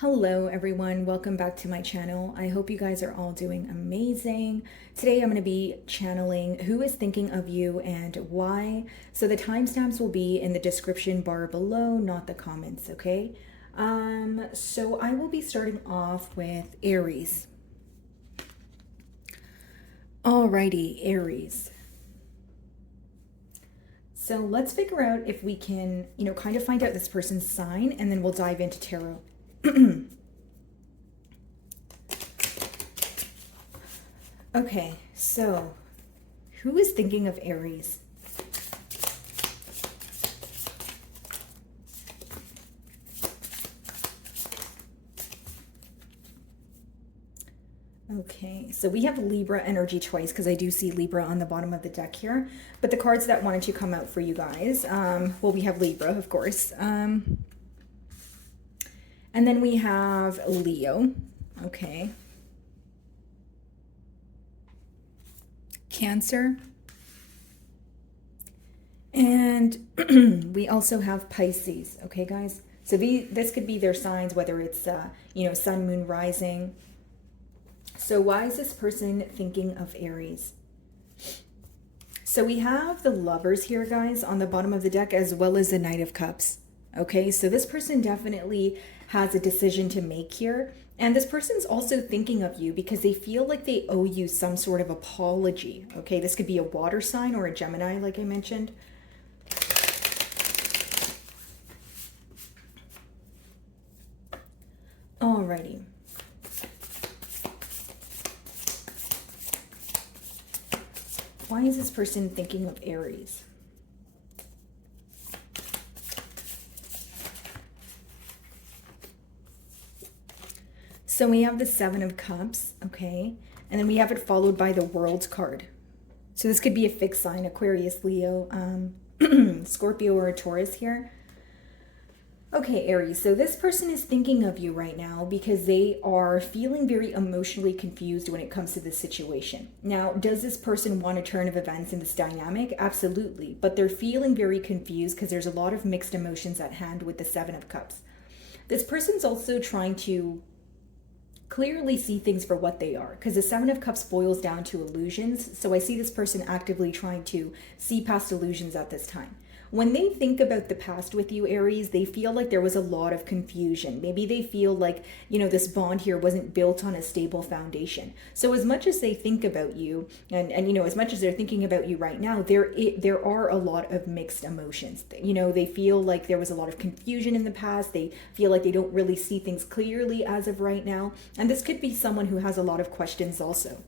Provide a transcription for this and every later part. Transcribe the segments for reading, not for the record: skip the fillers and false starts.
Hello everyone, welcome back to my channel. I hope you guys are all doing amazing. Today I'm going to be channeling who is thinking of you and why. So the timestamps will be in the description bar below, not the comments, okay? So I will be starting off with Aries. Alrighty, Aries. So let's figure out if we can, kind of find out this person's sign, and then we'll dive into tarot. Okay, so who is thinking of Aries? Okay, so we have Libra energy twice because I do see Libra on the bottom of the deck here. But the cards that wanted to come out for you guys, well, we have Libra, of course. And then we have Leo. Okay. Cancer. And we also have Pisces. Okay, guys? So this could be their signs, whether it's, sun, moon, rising. So why is this person thinking of Aries? So we have the Lovers here, guys, on the bottom of the deck, as well as the Knight of Cups. Okay, so this person definitely has a decision to make here. And this person's also thinking of you because they feel like they owe you some sort of apology. Okay, this could be a water sign or a Gemini, like I mentioned. Alrighty. Why is this person thinking of Aries? So we have the Seven of Cups, okay? And then we have it followed by the World card. So this could be a fixed sign, Aquarius, Leo, Scorpio, or a Taurus here. Okay, Aries, so this person is thinking of you right now because they are feeling very emotionally confused when it comes to this situation. Now, does this person want a turn of events in this dynamic? Absolutely, but they're feeling very confused because there's a lot of mixed emotions at hand with the Seven of Cups. This person's also trying to clearly see things for what they are, because the Seven of Cups boils down to illusions. So I see this person actively trying to see past illusions at this time. When they think about the past with you, Aries, they feel like there was a lot of confusion. Maybe they feel like, this bond here wasn't built on a stable foundation. So as much as they think about you, and as much as they're thinking about you right now, there are a lot of mixed emotions. They feel like there was a lot of confusion in the past. They feel like they don't really see things clearly as of right now. And this could be someone who has a lot of questions also.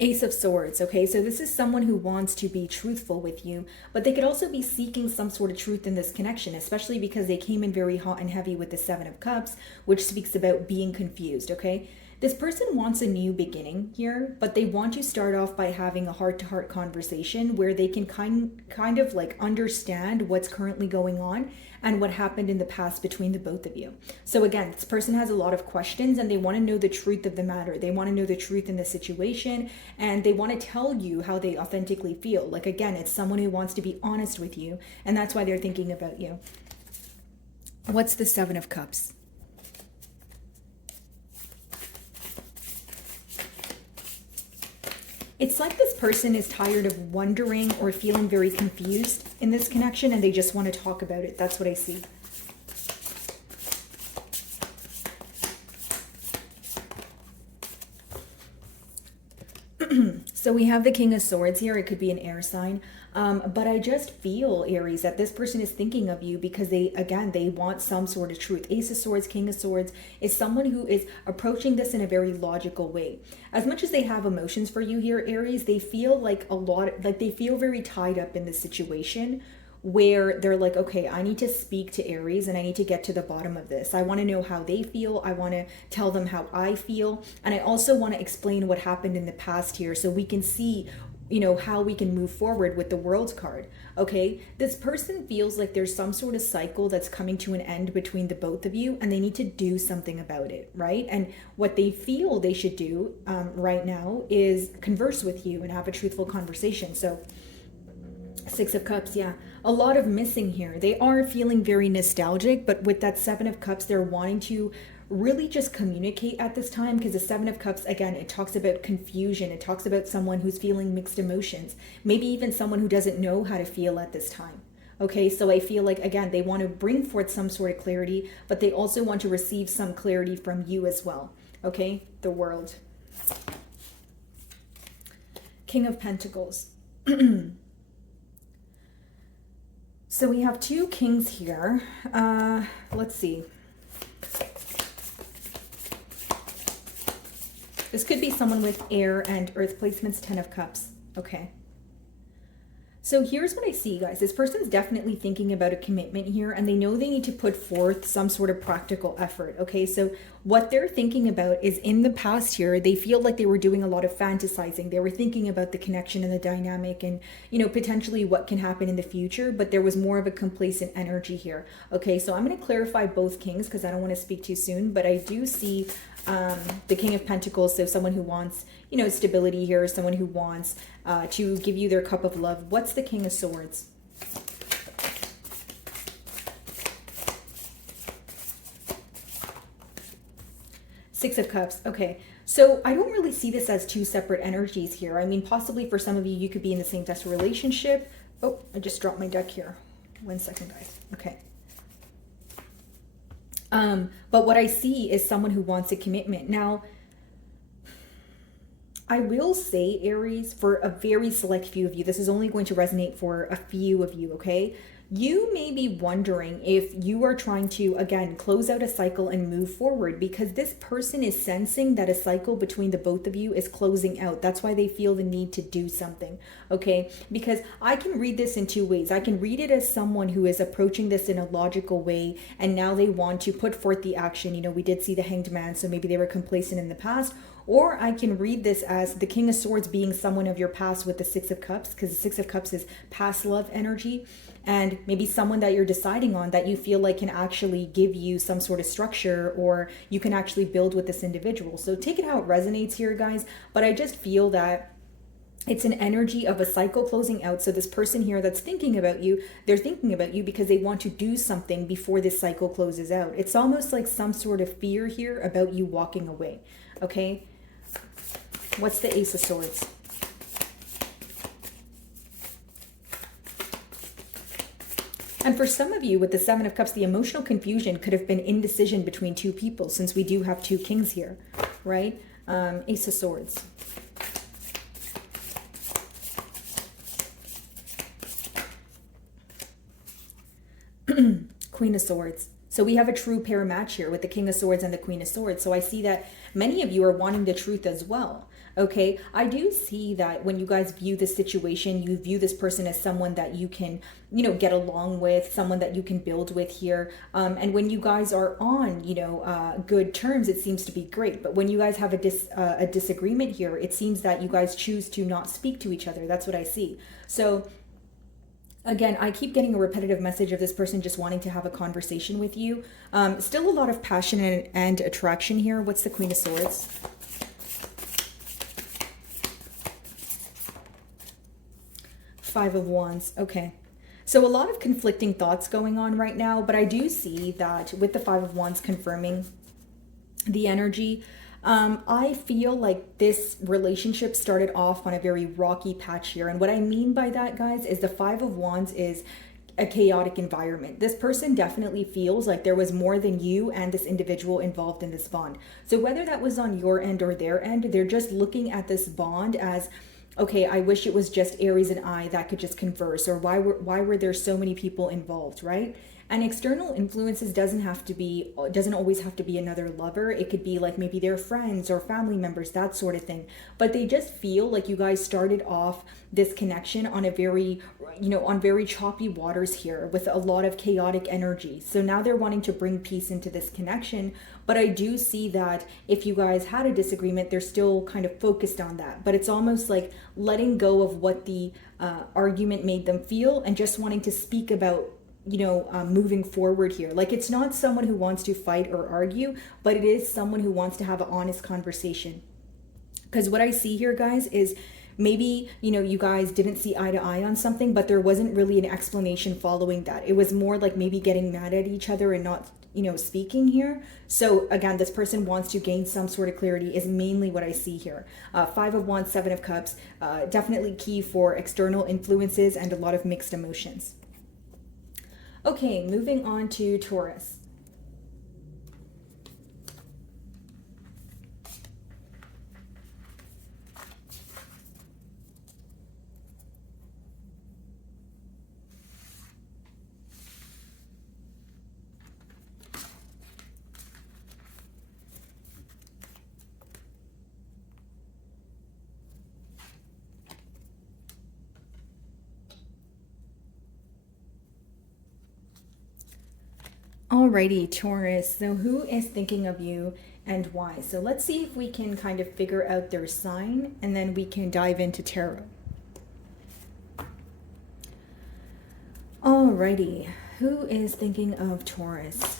Ace of Swords, okay? So this is someone who wants to be truthful with you, but they could also be seeking some sort of truth in this connection, especially because they came in very hot and heavy with the Seven of Cups, which speaks about being confused, okay? This person wants a new beginning here, but they want to start off by having a heart-to-heart conversation where they can kind of like understand what's currently going on and what happened in the past between the both of you. So again, this person has a lot of questions and they want to know the truth of the matter. They want to know the truth in the situation and they want to tell you how they authentically feel. Like again, it's someone who wants to be honest with you, and that's why they're thinking about you. What's the Seven of Cups? It's like this person is tired of wondering or feeling very confused in this connection and they just want to talk about it. That's what I see. So we have the King of Swords here. It could be an air sign. But I just feel, Aries, that this person is thinking of you because they want some sort of truth. Ace of Swords, King of Swords is someone who is approaching this in a very logical way. As much as they have emotions for you here, Aries, they feel like they feel very tied up in this situation where they're like, okay, I need to speak to Aries and I need to get to the bottom of this. I want to know how they feel. I want to tell them how I feel. And I also want to explain what happened in the past here so we can see you know, how we can move forward with the World card. Okay, this person feels like there's some sort of cycle that's coming to an end between the both of you, and they need to do something about it, right? And what they feel they should do right now is converse with you and have a truthful conversation. So Six of Cups, yeah, a lot of missing here. They are feeling very nostalgic, but with that Seven of Cups, they're wanting to really just communicate at this time, because the Seven of Cups, again, it talks about confusion. It talks about someone who's feeling mixed emotions, maybe even someone who doesn't know how to feel at this time. Okay, so I feel like, again, they want to bring forth some sort of clarity, but they also want to receive some clarity from you as well. Okay, the World. King of Pentacles. So we have two kings here. Let's see. This could be someone with air and earth placements, 10 of Cups. Okay. So here's what I see, guys. This person's definitely thinking about a commitment here, and they know they need to put forth some sort of practical effort. Okay, so what they're thinking about is, in the past here, they feel like they were doing a lot of fantasizing. They were thinking about the connection and the dynamic and, you know, potentially what can happen in the future, but there was more of a complacent energy here. Okay, so I'm going to clarify both kings because I don't want to speak too soon, but I do see the King of Pentacles, so someone who wants, you know, stability here, someone who wants to give you their cup of love. What's the King of Swords? Six of Cups. Okay, so I don't really see this as two separate energies here. I mean, possibly for some of you, you could be in the same type of relationship. Oh, I just dropped my deck here. 1 second, guys. Okay. But what I see is someone who wants a commitment. Now, I will say, Aries, for a very select few of you, this is only going to resonate for a few of you, okay? You may be wondering if you are trying to, again, close out a cycle and move forward, because this person is sensing that a cycle between the both of you is closing out. That's why they feel the need to do something, okay? Because I can read this in two ways. I can read it as someone who is approaching this in a logical way, and now they want to put forth the action. You know, we did see the Hanged Man, so maybe they were complacent in the past. Or I can read this as the King of Swords being someone of your past with the Six of Cups, because the Six of Cups is past love energy, and maybe someone that you're deciding on that you feel like can actually give you some sort of structure, or you can actually build with this individual. So take it how it resonates here, guys. But I just feel that it's an energy of a cycle closing out. So this person here that's thinking about you, they're thinking about you because they want to do something before this cycle closes out. It's almost like some sort of fear here about you walking away, okay? What's the Ace of Swords? And for some of you with the Seven of Cups, the emotional confusion could have been indecision between two people, since we do have two kings here, right? Ace of Swords. Queen of Swords. So we have a true pair match here with the King of Swords and the Queen of Swords. So I see that many of you are wanting the truth as well. Okay, I do see that when you guys view this situation, you view this person as someone that you can, you know, get along with, someone that you can build with here. And when you guys are on, you know, good terms, it seems to be great. But when you guys have a disagreement here, it seems that you guys choose to not speak to each other. That's what I see. So again, I keep getting a repetitive message of this person just wanting to have a conversation with you. Still a lot of passion and attraction here. What's the Queen of Swords? Five of Wands. Okay. So a lot of conflicting thoughts going on right now, but I do see that with the Five of Wands confirming the energy, I feel like this relationship started off on a very rocky patch here. And what I mean by that, guys, is the Five of Wands is a chaotic environment. This person definitely feels like there was more than you and this individual involved in this bond. So whether that was on your end or their end, they're just looking at this bond as, okay, I wish it was just Aries and I that could just converse, or why were there so many people involved, right? And external influences doesn't always have to be another lover. It could be like maybe their friends or family members, that sort of thing. But they just feel like you guys started off this connection on a very, on very choppy waters here with a lot of chaotic energy. So now they're wanting to bring peace into this connection. But I do see that if you guys had a disagreement, they're still kind of focused on that. But it's almost like letting go of what the argument made them feel and just wanting to speak about, moving forward here. Like, it's not someone who wants to fight or argue, but it is someone who wants to have an honest conversation. Because what I see here, guys, is maybe, you guys didn't see eye to eye on something, but there wasn't really an explanation following that. It was more like maybe getting mad at each other and not, speaking here. So again, this person wants to gain some sort of clarity is mainly what I see here. 5 of Wands, 7 of Cups, definitely key for external influences and a lot of mixed emotions. Okay, moving on to Taurus. Alrighty, Taurus. So who is thinking of you and why? So let's see if we can kind of figure out their sign and then we can dive into tarot. Alrighty, who is thinking of Taurus?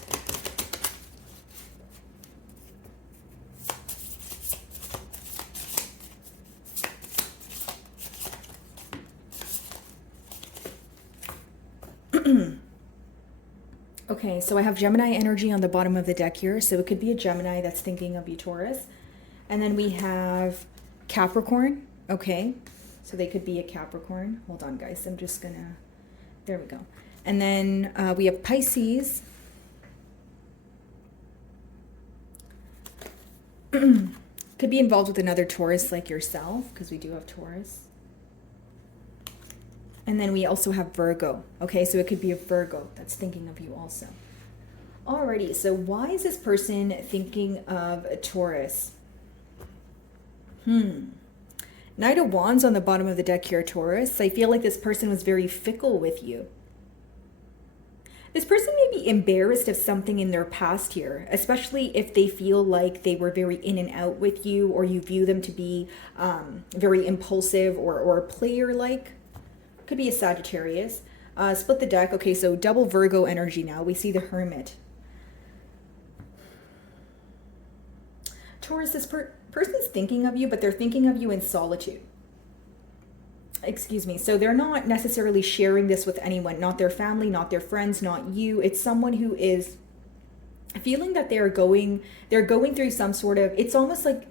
Okay, so I have Gemini energy on the bottom of the deck here. So it could be a Gemini that's thinking of you, Taurus. And then we have Capricorn. Okay, so they could be a Capricorn. Hold on, guys. I'm just gonna... There we go. And then we have Pisces. Could be involved with another Taurus like yourself, because we do have Taurus. And then we also have Virgo. Okay, so it could be a Virgo that's thinking of you also. Alrighty, so why is this person thinking of a Taurus? Knight of Wands on the bottom of the deck here, Taurus. I feel like this person was very fickle with you. This person may be embarrassed of something in their past here, especially if they feel like they were very in and out with you, or you view them to be very impulsive or player-like. Could be a Sagittarius. Split the deck. Okay, so double Virgo energy now. We see the Hermit. Taurus, this person's thinking of you, but they're thinking of you in solitude. Excuse me. So they're not necessarily sharing this with anyone, not their family, not their friends, not you. It's someone who is feeling that they're going through some sort of, it's almost like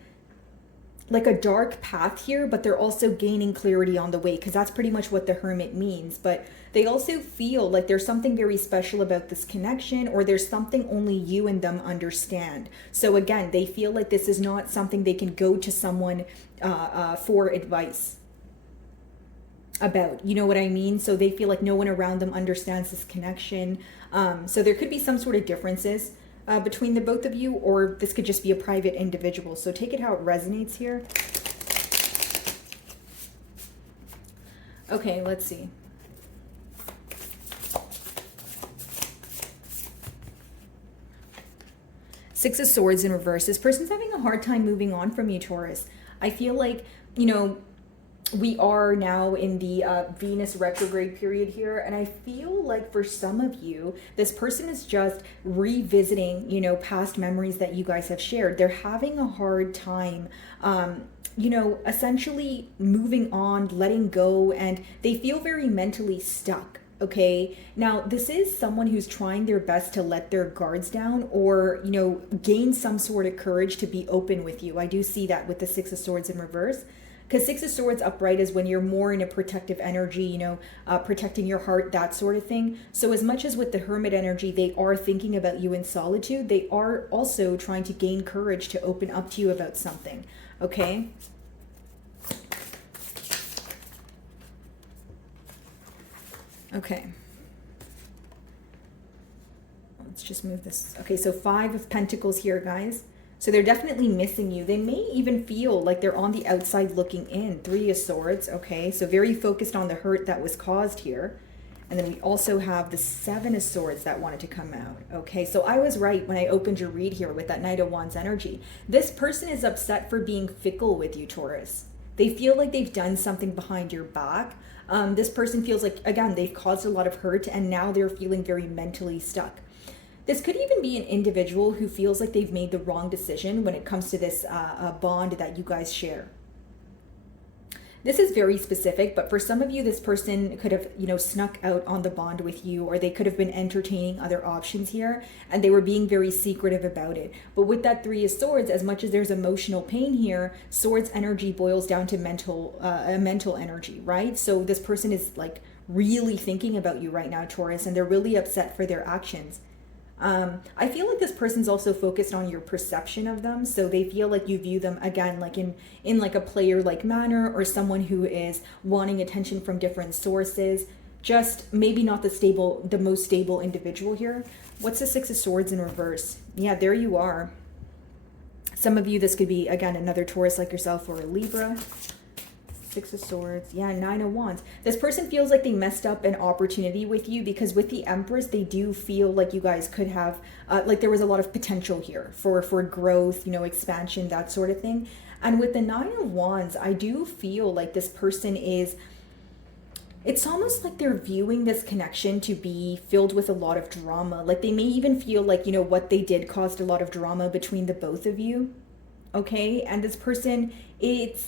a dark path here, but they're also gaining clarity on the way, because that's pretty much what the Hermit means. But they also feel like there's something very special about this connection, or there's something only you and them understand. So again, they feel like this is not something they can go to someone for advice about, you know what I mean? So they feel like no one around them understands this connection. So there could be some sort of differences between the both of you, or this could just be a private individual. So take it how it resonates here. Okay, let's see. Six of Swords in reverse. This person's having a hard time moving on from you, Taurus. I feel like, we are now in the Venus retrograde period here, and I feel like for some of you, this person is just revisiting, past memories that you guys have shared. They're having a hard time, essentially moving on, letting go, and they feel very mentally stuck. Okay, now this is someone who's trying their best to let their guards down, or, gain some sort of courage to be open with you. I do see that with the Six of Swords in reverse. Because Six of Swords upright is when you're more in a protective energy, protecting your heart, that sort of thing. So as much as with the Hermit energy, they are thinking about you in solitude, they are also trying to gain courage to open up to you about something, okay? Okay. Let's just move this. Okay, so 5 of Pentacles here, guys. So they're definitely missing you. They may even feel like they're on the outside looking in. 3 of Swords, okay? So very focused on the hurt that was caused here. And then we also have the 7 of Swords that wanted to come out, okay? So I was right when I opened your read here with that Knight of Wands energy. This person is upset for being fickle with you, Taurus. They feel like they've done something behind your back. This person feels like, again, they've caused a lot of hurt and now they're feeling very mentally stuck. This could even be an individual who feels like they've made the wrong decision when it comes to this bond that you guys share. This is very specific, but for some of you, this person could have, snuck out on the bond with you, or they could have been entertaining other options here, and they were being very secretive about it. But with that 3 of Swords, as much as there's emotional pain here, Swords energy boils down to mental energy, right? So this person is like really thinking about you right now, Taurus, and they're really upset for their actions. I feel like this person's also focused on your perception of them. So they feel like you view them, again, like in like a player-like manner, or someone who is wanting attention from different sources. Just maybe not the most stable individual here. What's the 6 of Swords in reverse? Yeah, there you are. Some of you, this could be, again, another Taurus like yourself, or a Libra. 6 of Swords. Yeah, 9 of Wands. This person feels like they messed up an opportunity with you, because with the Empress, they do feel like you guys could have, like there was a lot of potential here for growth, expansion, that sort of thing. And with the 9 of Wands, I do feel like this person is, it's almost like they're viewing this connection to be filled with a lot of drama. Like they may even feel like, what they did caused a lot of drama between the both of you. Okay. And this person, it's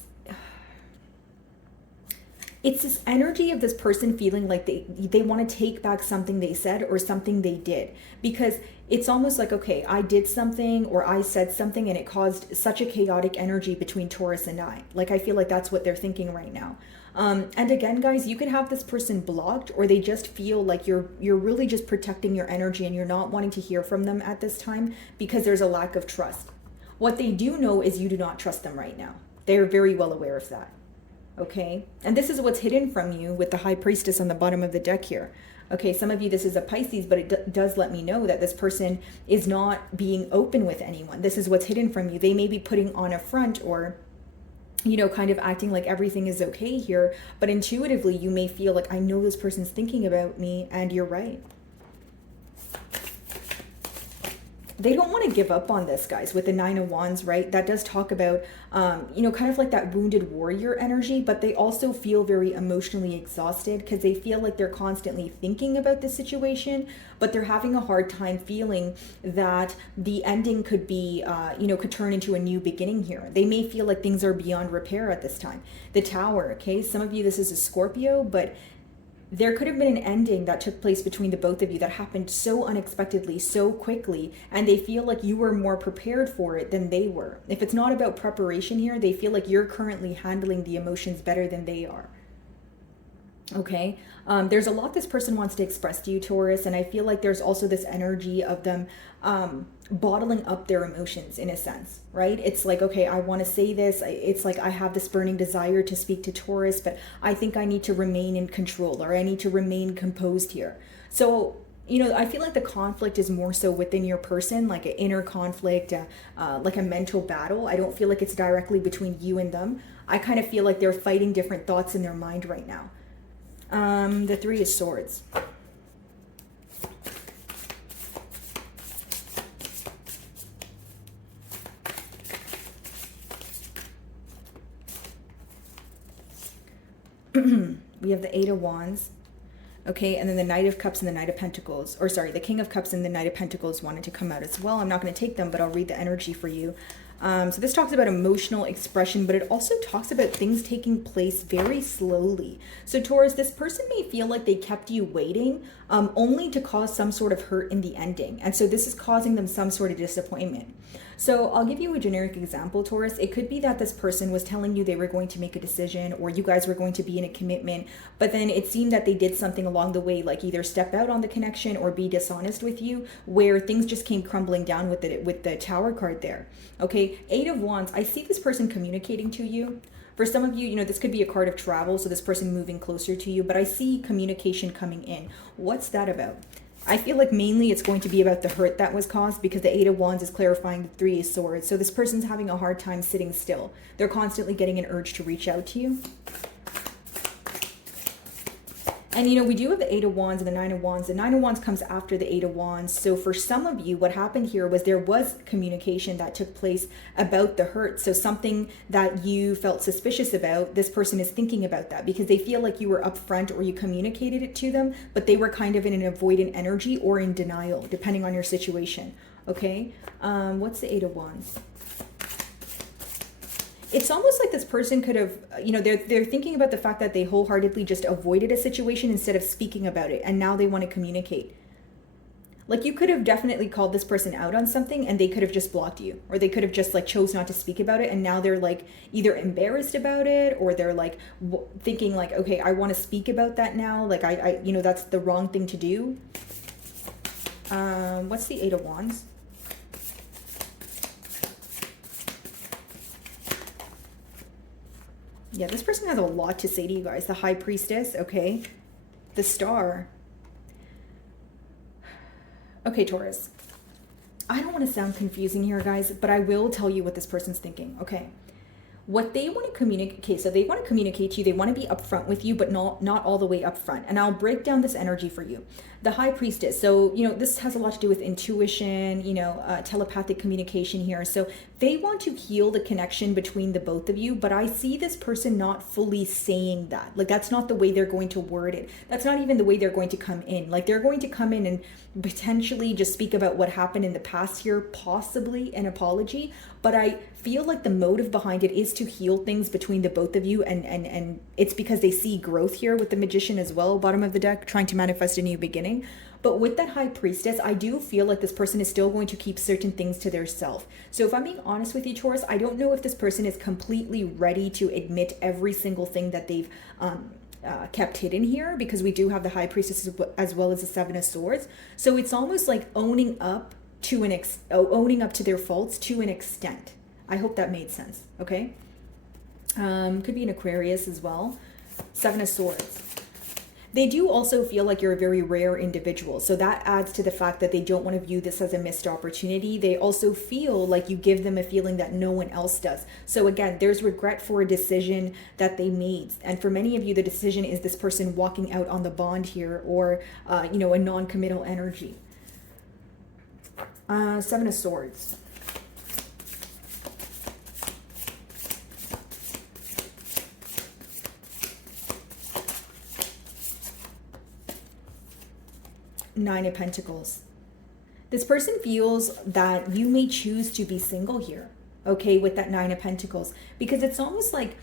this energy of this person feeling like they want to take back something they said or something they did, because it's almost like, okay, I did something or I said something and it caused such a chaotic energy between Taurus and I. Like, I feel like that's what they're thinking right now. And again, guys, you could have this person blocked, or they just feel like you're really just protecting your energy and you're not wanting to hear from them at this time because there's a lack of trust. What they do know is you do not trust them right now. They're very well aware of that. Okay, and this is what's hidden from you with the High Priestess on the bottom of the deck here. Okay, some of you, this is a Pisces, but it does let me know that this person is not being open with anyone. This is what's hidden from you. They may be putting on a front, or kind of acting like everything is okay here, but intuitively you may feel like, I know this person's thinking about me, and you're right. They don't want to give up on this, guys, with the 9 of Wands, right? That does talk about, kind of like that wounded warrior energy, but they also feel very emotionally exhausted because they feel like they're constantly thinking about the situation, but they're having a hard time feeling that the ending could be, could turn into a new beginning here. They may feel like things are beyond repair at this time. The Tower, okay? Some of you, this is a Scorpio, but there could have been an ending that took place between the both of you that happened so unexpectedly, so quickly, and they feel like you were more prepared for it than they were. If it's not about preparation here, they feel like you're currently handling the emotions better than they are. Okay, there's a lot this person wants to express to you, Taurus, and I feel like there's also this energy of them bottling up their emotions in a sense, right? It's like, okay, I want to say this. It's like I have this burning desire to speak to Taurus, but I think I need to remain in control, or I need to remain composed here. So, I feel like the conflict is more so within your person, like an inner conflict, like a mental battle. I don't feel like it's directly between you and them. I kind of feel like they're fighting different thoughts in their mind right now. The 3 of Swords. We have the 8 of Wands. Okay, and then the Knight of Cups and the Knight of Pentacles. Or sorry, the King of Cups and the Knight of Pentacles wanted to come out as well. I'm not going to take them, but I'll read the energy for you. So this talks about emotional expression, but it also talks about things taking place very slowly. So Taurus, this person may feel like they kept you waiting only to cause some sort of hurt in the ending. And so this is causing them some sort of disappointment. So I'll give you a generic example, Taurus. It could be that this person was telling you they were going to make a decision, or you guys were going to be in a commitment, but then it seemed that they did something along the way, like either step out on the connection or be dishonest with you, where things just came crumbling down with the Tower card there. Okay, 8 of Wands, I see this person communicating to you. For some of you, this could be a card of travel, so this person moving closer to you, but I see communication coming in. What's that about? I feel like mainly it's going to be about the hurt that was caused, because the Eight of Wands is clarifying the Three of Swords. So this person's having a hard time sitting still. They're constantly getting an urge to reach out to you. And, you know, we do have the Eight of Wands and the Nine of Wands. The Nine of Wands comes after the Eight of Wands. So for some of you, what happened here was there was communication that took place about the hurt. So something that you felt suspicious about, this person is thinking about that because they feel like you were upfront or you communicated it to them, but they were kind of in an avoidant energy or in denial, depending on your situation. Okay? What's the Eight of Wands? It's almost like this person could have, you know, they're thinking about the fact that they wholeheartedly just avoided a situation instead of speaking about it. And now they want to communicate. Like, you could have definitely called this person out on something and they could have just blocked you, or they could have just like chose not to speak about it. And now they're like either embarrassed about it, or they're like thinking like, okay, I want to speak about that now. Like I, you know, that's the wrong thing to do. What's the Eight of Wands? Yeah, this person has a lot to say to you guys. The High Priestess, okay. The Star. Okay, Taurus. I don't want to sound confusing here, guys, but I will tell you what this person's thinking, okay? What they want to communicate, okay, so they want to communicate to you, they want to be upfront with you, but not all the way upfront. And I'll break down this energy for you. The High Priestess, so, you know, this has a lot to do with intuition, you know, telepathic communication here. So they want to heal the connection between the both of you, but I see this person not fully saying that. Like, that's not the way they're going to word it. That's not even the way they're going to come in. Like, they're going to come in and potentially just speak about what happened in the past here, possibly an apology, but I feel like the motive behind it is to heal things between the both of you, and it's because they see growth here with the Magician as well, bottom of the deck, trying to manifest a new beginning. But with that High Priestess, I do feel like this person is still going to keep certain things to their self. So if I'm being honest with you, Taurus, I don't know if this person is completely ready to admit every single thing that they've kept hidden here, because we do have the High Priestess as well as the Seven of Swords. So it's almost like owning up to their faults to an extent. I hope that made sense. Okay. Could be an Aquarius as well. Seven of Swords. They do also feel like you're a very rare individual. So that adds to the fact that they don't want to view this as a missed opportunity. They also feel like you give them a feeling that no one else does. So again, there's regret for a decision that they made. And for many of you, the decision is this person walking out on the bond here, or, you know, a non-committal energy. Seven of Swords. Nine of Pentacles. This person feels that you may choose to be single here, okay, with that Nine of Pentacles, because it's almost like,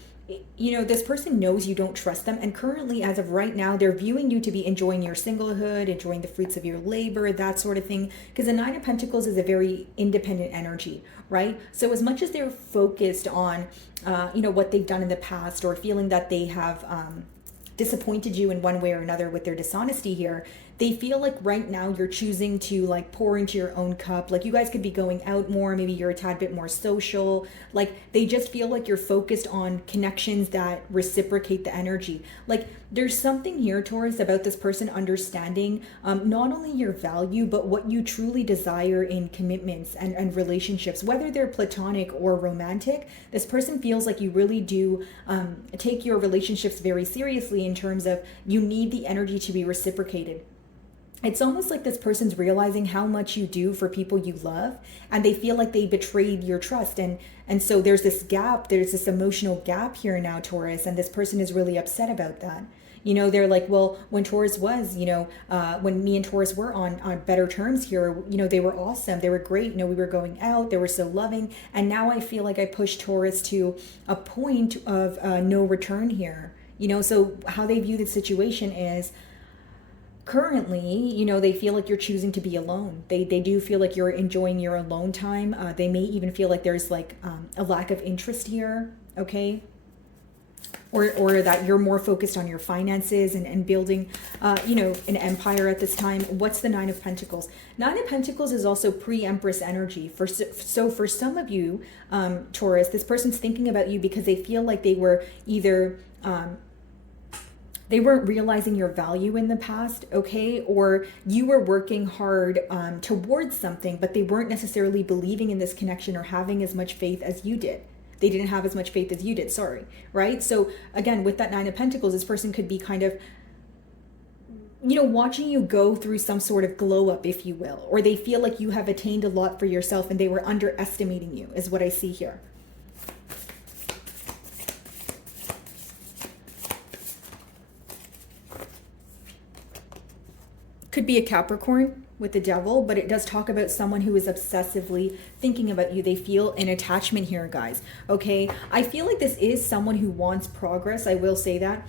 you know, this person knows you don't trust them, and currently, as of right now, they're viewing you to be enjoying your singlehood, enjoying the fruits of your labor, that sort of thing, because the Nine of Pentacles is a very independent energy, right? So as much as they're focused on, you know, what they've done in the past, or feeling that they have disappointed you in one way or another with their dishonesty here, they feel like right now you're choosing to like pour into your own cup. Like, you guys could be going out more, maybe you're a tad bit more social. Like, they just feel like you're focused on connections that reciprocate the energy. Like, there's something here, Taurus, about this person understanding not only your value, but what you truly desire in commitments and relationships, whether they're platonic or romantic. This person feels like you really do take your relationships very seriously, in terms of you need the energy to be reciprocated. It's almost like this person's realizing how much you do for people you love, and they feel like they betrayed your trust. And so there's this gap, there's this emotional gap here now, Taurus, and this person is really upset about that. You know, they're like, well, when Taurus was, you know, when me and Taurus were on better terms here, you know, they were awesome. They were great. You know, we were going out. They were so loving. And now I feel like I pushed Taurus to a point of no return here. You know, so how they view the situation is, currently, you know, they feel like you're choosing to be alone. They do feel like you're enjoying your alone time. They may even feel like there's like a lack of interest here, okay? Or that you're more focused on your finances and building, you know, an empire at this time. What's the Nine of Pentacles? Nine of Pentacles is also pre-Empress energy. So for some of you, Taurus, this person's thinking about you because they feel like they were either they weren't realizing your value in the past, okay? Or you were working hard towards something, but they weren't necessarily believing in this connection or having as much faith as you did. They didn't have as much faith as you did, sorry, right? So again, with that Nine of Pentacles, this person could be kind of, you know, watching you go through some sort of glow up, if you will, or they feel like you have attained a lot for yourself and they were underestimating you, is what I see here. Could be a Capricorn with the Devil, but it does talk about someone who is obsessively thinking about you. They feel an attachment here, guys. Okay, I feel like this is someone who wants progress. I will say that.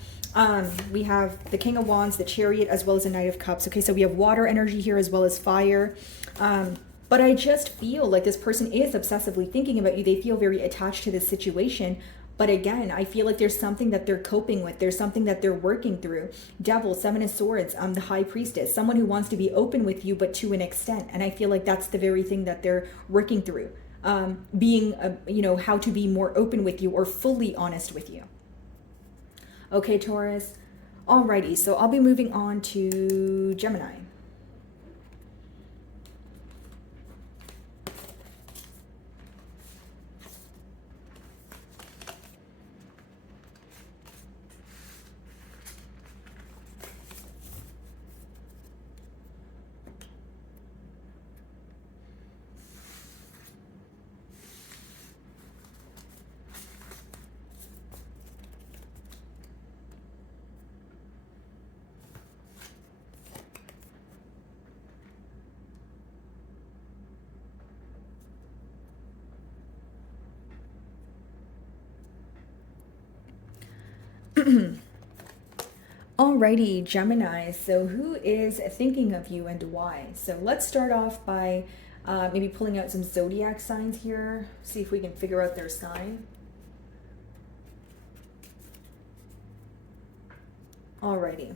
We have the King of Wands, the Chariot, as well as the Knight of Cups. Okay, so we have water energy here as well as fire. But I just feel like this person is obsessively thinking about you. They feel very attached to this situation. But again, I feel like there's something that they're coping with. There's something that they're working through. Devil, Seven of Swords, the High Priestess, someone who wants to be open with you, but to an extent. And I feel like that's the very thing that they're working through. Being, you know, how to be more open with you or fully honest with you. Okay, Taurus. Alrighty, so I'll be moving on to Gemini. Alrighty, Gemini. So who is thinking of you and why? So let's start off by maybe pulling out some zodiac signs here. See if we can figure out their sign. Alrighty.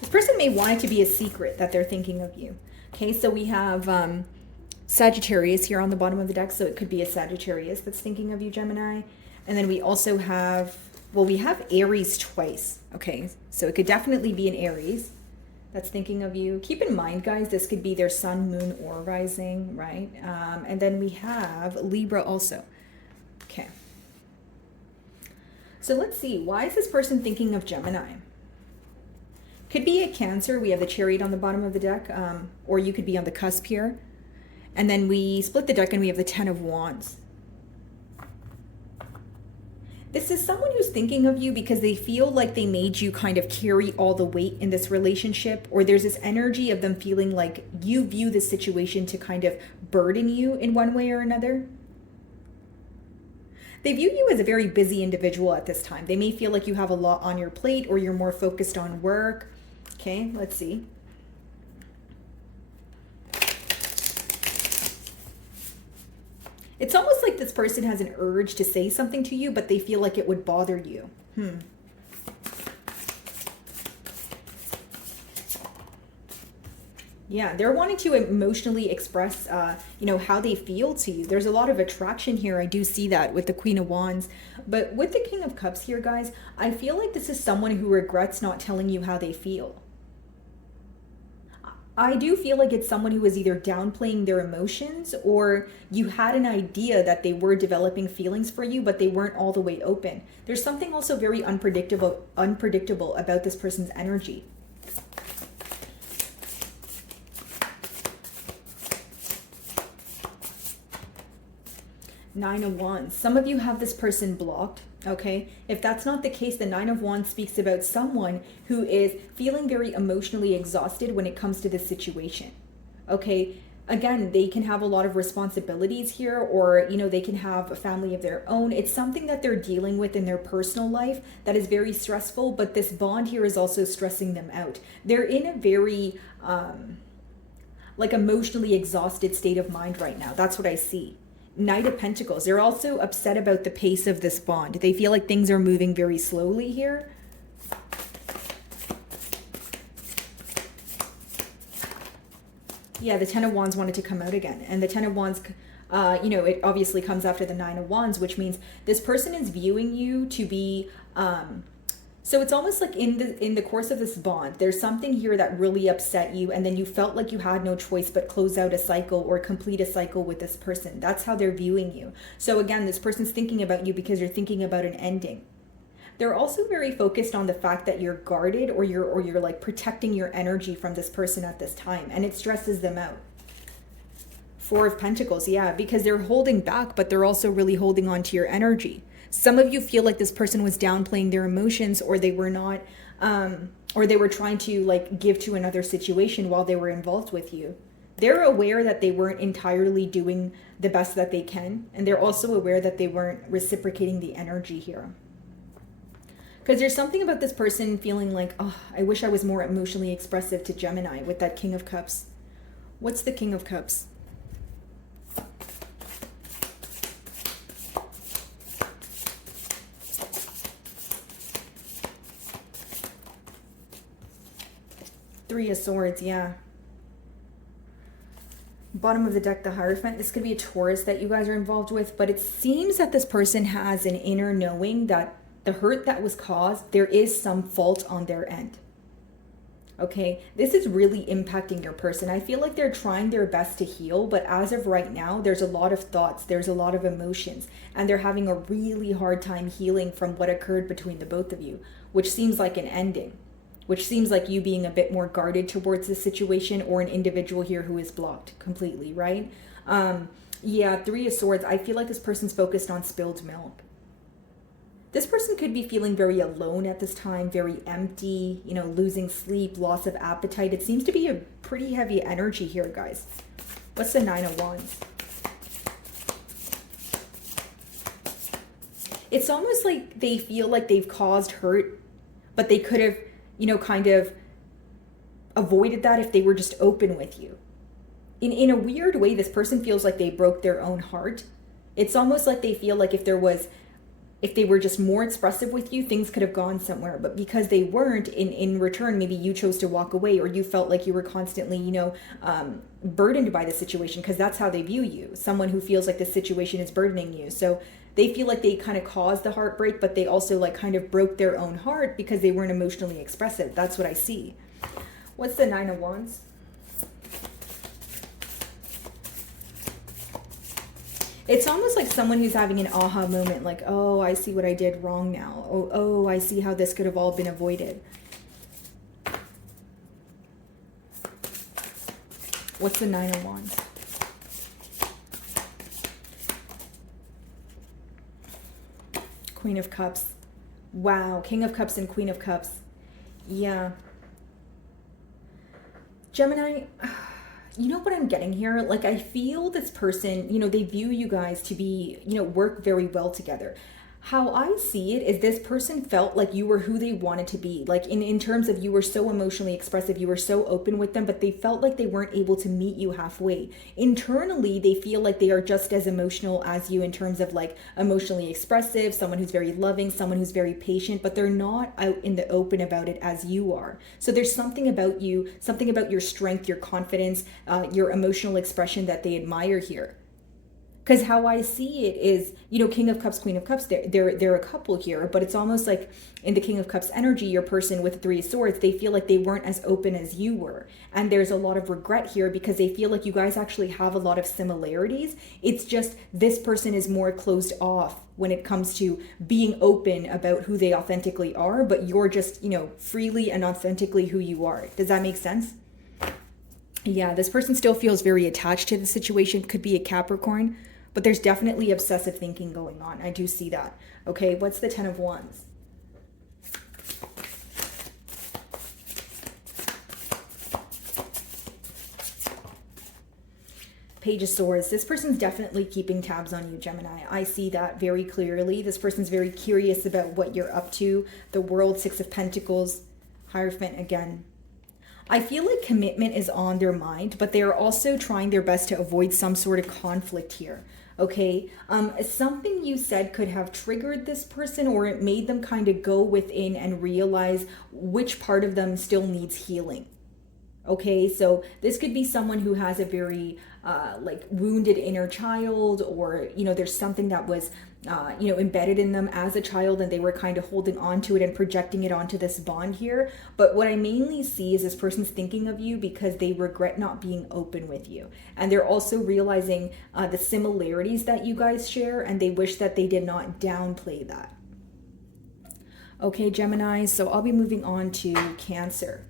This person may want it to be a secret that they're thinking of you. Okay, so we have Sagittarius here on the bottom of the deck, so it could be a Sagittarius that's thinking of you, Gemini. And then we also have, well, we have Aries twice. Okay, so it could definitely be an Aries that's thinking of you. Keep in mind, guys, this could be their sun, moon, or rising, right? And then we have Libra also. Okay. So let's see, why is this person thinking of Gemini? Could be a Cancer. We have the Chariot on the bottom of the deck, or you could be on the cusp here. And then we split the deck and we have the Ten of Wands. This is someone who's thinking of you because they feel like they made you kind of carry all the weight in this relationship, or there's this energy of them feeling like you view this situation to kind of burden you in one way or another. They view you as a very busy individual at this time. They may feel like you have a lot on your plate or you're more focused on work. Okay, let's see. It's almost like this person has an urge to say something to you, but they feel like it would bother you. Yeah, they're wanting to emotionally express, you know, how they feel to you. There's a lot of attraction here. I do see that with the Queen of Wands. But with the King of Cups here, guys, I feel like this is someone who regrets not telling you how they feel. I do feel like it's someone who is either downplaying their emotions, or you had an idea that they were developing feelings for you, but they weren't all the way open. There's something also very unpredictable about this person's energy. Nine of Wands. Some of you have this person blocked, okay? If that's not the case, the Nine of Wands speaks about someone who is feeling very emotionally exhausted when it comes to this situation, okay? Again, they can have a lot of responsibilities here, or, you know, they can have a family of their own. It's something that they're dealing with in their personal life that is very stressful, but this bond here is also stressing them out. They're in a very, like, emotionally exhausted state of mind right now. That's what I see. Knight of Pentacles. They're also upset about the pace of this bond. They feel like things are moving very slowly here. Yeah, the Ten of Wands wanted to come out again. And the Ten of Wands, you know, it obviously comes after the Nine of Wands, which means this person is viewing you to be, so it's almost like in the course of this bond, there's something here that really upset you, and then you felt like you had no choice but close out a cycle or complete a cycle with this person. That's how they're viewing you. So again, this person's thinking about you because you're thinking about an ending. They're also very focused on the fact that you're guarded, or you're like protecting your energy from this person at this time, and it stresses them out. Four of Pentacles, yeah, because they're holding back, but they're also really holding on to your energy. Some of you feel like this person was downplaying their emotions, or they were not, or they were trying to like give to another situation while they were involved with you. They're aware that they weren't entirely doing the best that they can, and they're also aware that they weren't reciprocating the energy here. Because there's something about this person feeling like, oh, I wish I was more emotionally expressive to Gemini with that King of Cups. What's the King of Cups? Three of Swords, yeah. Bottom of the deck, the Hierophant. This could be a Taurus that you guys are involved with, but it seems that this person has an inner knowing that the hurt that was caused, there is some fault on their end. Okay, this is really impacting your person. I feel like they're trying their best to heal, but as of right now, there's a lot of thoughts, there's a lot of emotions, and they're having a really hard time healing from what occurred between the both of you, which seems like an ending, which seems like you being a bit more guarded towards the situation, or an individual here who is blocked completely, right? Yeah, Three of Swords. I feel like this person's focused on spilled milk. This person could be feeling very alone at this time, very empty, you know, losing sleep, loss of appetite. It seems to be a pretty heavy energy here, guys. What's the Nine of Wands? It's almost like they feel like they've caused hurt, but they could have, you know, kind of avoided that if they were just open with you. In a weird way, this person feels like they broke their own heart. It's almost like they feel like if they were just more expressive with you, things could have gone somewhere. But because they weren't, in return, maybe you chose to walk away, or you felt like you were constantly, you know, burdened by the situation, because that's how they view you. Someone who feels like the situation is burdening you. So they feel like they kind of caused the heartbreak, but they also like kind of broke their own heart because they weren't emotionally expressive. That's what I see. What's the Nine of Wands? It's almost like someone who's having an aha moment, like, oh, I see what I did wrong now. Oh, I see how this could have all been avoided. What's the Nine of Wands? Queen of Cups. Wow, King of Cups and Queen of Cups. Yeah. Gemini, you know what I'm getting here? Like, I feel this person, you know, they view you guys to be, you know, work very well together. How I see it is this person felt like you were who they wanted to be. Like in terms of, you were so emotionally expressive, you were so open with them, but they felt like they weren't able to meet you halfway. Internally, they feel like they are just as emotional as you in terms of like emotionally expressive, someone who's very loving, someone who's very patient, but they're not out in the open about it as you are. So there's something about you, something about your strength, your confidence, your emotional expression that they admire here. Because how I see it is, you know, King of Cups, Queen of Cups, they're a couple here, but it's almost like in the King of Cups energy, your person with the Three of Swords, they feel like they weren't as open as you were. And there's a lot of regret here because they feel like you guys actually have a lot of similarities. It's just this person is more closed off when it comes to being open about who they authentically are, but you're just, you know, freely and authentically who you are. Does that make sense? Yeah, this person still feels very attached to the situation. Could be a Capricorn. But there's definitely obsessive thinking going on. I do see that. Okay, what's the Ten of Wands? Page of Swords. This person's definitely keeping tabs on you, Gemini. I see that very clearly. This person's very curious about what you're up to. The World, Six of Pentacles, Hierophant again. I feel like commitment is on their mind, but they are also trying their best to avoid some sort of conflict here. Okay, something you said could have triggered this person, or it made them kind of go within and realize which part of them still needs healing. Okay, so this could be someone who has a very like wounded inner child, or there's something that was embedded in them as a child, and they were kind of holding on to it and projecting it onto this bond here. But what I mainly see is this person's thinking of you because they regret not being open with you, and they're also realizing the similarities that you guys share, and they wish that they did not downplay that. Okay, Gemini, so I'll be moving on to Cancer.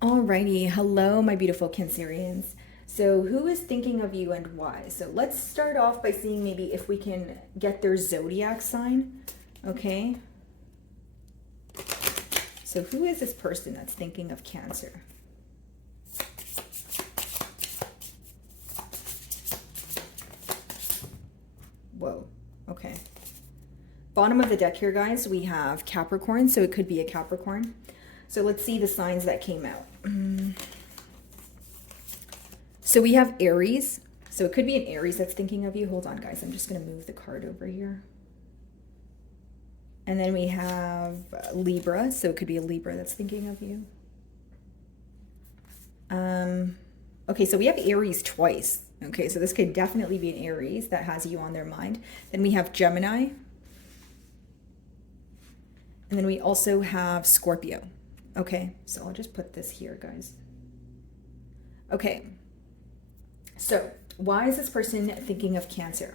Alrighty, hello my beautiful Cancerians. So who is thinking of you and why? So let's start off by seeing maybe if we can get their zodiac sign, okay? So who is this person that's thinking of Cancer? Whoa, okay. Bottom of the deck here, guys, we have Capricorn, so it could be a Capricorn. So let's see the signs that came out. So we have Aries. So it could be an Aries that's thinking of you. Hold on, guys. I'm just going to move the card over here. And then we have Libra. So it could be a Libra that's thinking of you. Okay, so we have Aries twice. Okay, so this could definitely be an Aries that has you on their mind. Then we have Gemini. And then we also have Scorpio. Okay, so I'll just put this here, guys. Okay, so why is this person thinking of Cancer?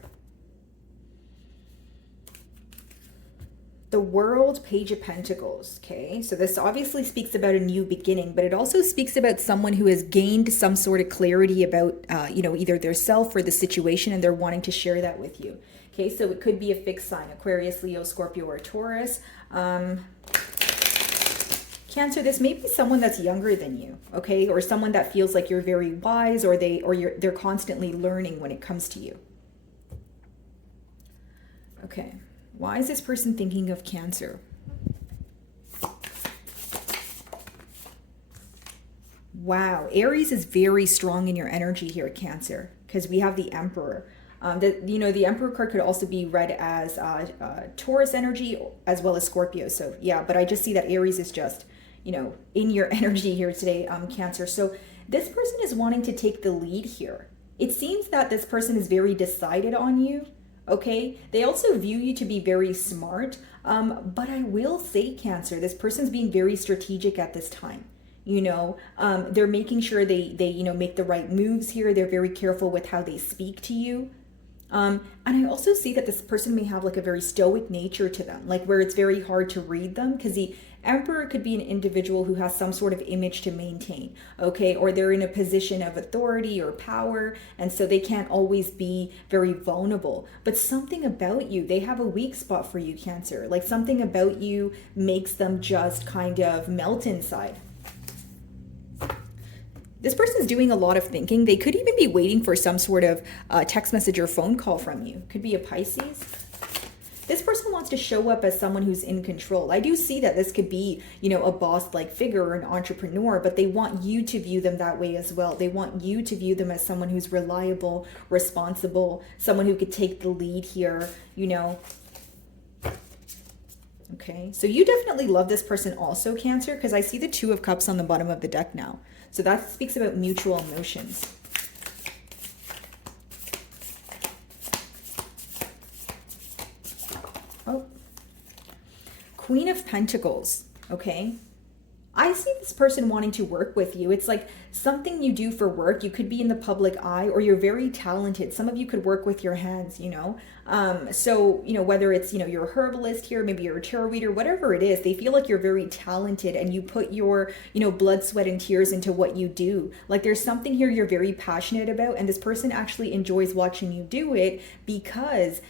The World, Page of Pentacles, okay? So this obviously speaks about a new beginning, but it also speaks about someone who has gained some sort of clarity about, either their self or the situation, and they're wanting to share that with you. Okay, so it could be a fixed sign, Aquarius, Leo, Scorpio, or Taurus. Cancer, this may be someone that's younger than you, okay? Or someone that feels like you're very wise, or they're constantly learning when it comes to you. Okay, why is this person thinking of Cancer? Wow, Aries is very strong in your energy here, Cancer, because we have the Emperor. The Emperor card could also be read as Taurus energy as well as Scorpio. So yeah, but I just see that Aries is just, in your energy here today, Cancer. So this person is wanting to take the lead here. It seems that this person is very decided on you. Okay, they also view you to be very smart, but I will say, Cancer, this person's being very strategic at this time. They're making sure they make the right moves here. They're very careful with how they speak to you. And I also see that this person may have like a very stoic nature to them, like where it's very hard to read them, because the Emperor could be an individual who has some sort of image to maintain, okay? Or they're in a position of authority or power, and so they can't always be very vulnerable. But something about you, they have a weak spot for you, Cancer. Like something about you makes them just kind of melt inside. This person's doing a lot of thinking. They could even be waiting for some sort of text message or phone call from you. Could be a Pisces. This person wants to show up as someone who's in control. I do see that this could be, a boss-like figure or an entrepreneur, but they want you to view them that way as well. They want you to view them as someone who's reliable, responsible, someone who could take the lead here, Okay, so you definitely love this person also, Cancer, because I see the Two of Cups on the bottom of the deck now. So that speaks about mutual emotions. Oh, Queen of Pentacles, okay? I see this person wanting to work with you. It's like something you do for work. You could be in the public eye, or you're very talented. Some of you could work with your hands, So, whether it's, you're a herbalist here, maybe you're a tarot reader, whatever it is, they feel like you're very talented and you put your, blood, sweat, and tears into what you do. Like there's something here you're very passionate about, and this person actually enjoys watching you do it because,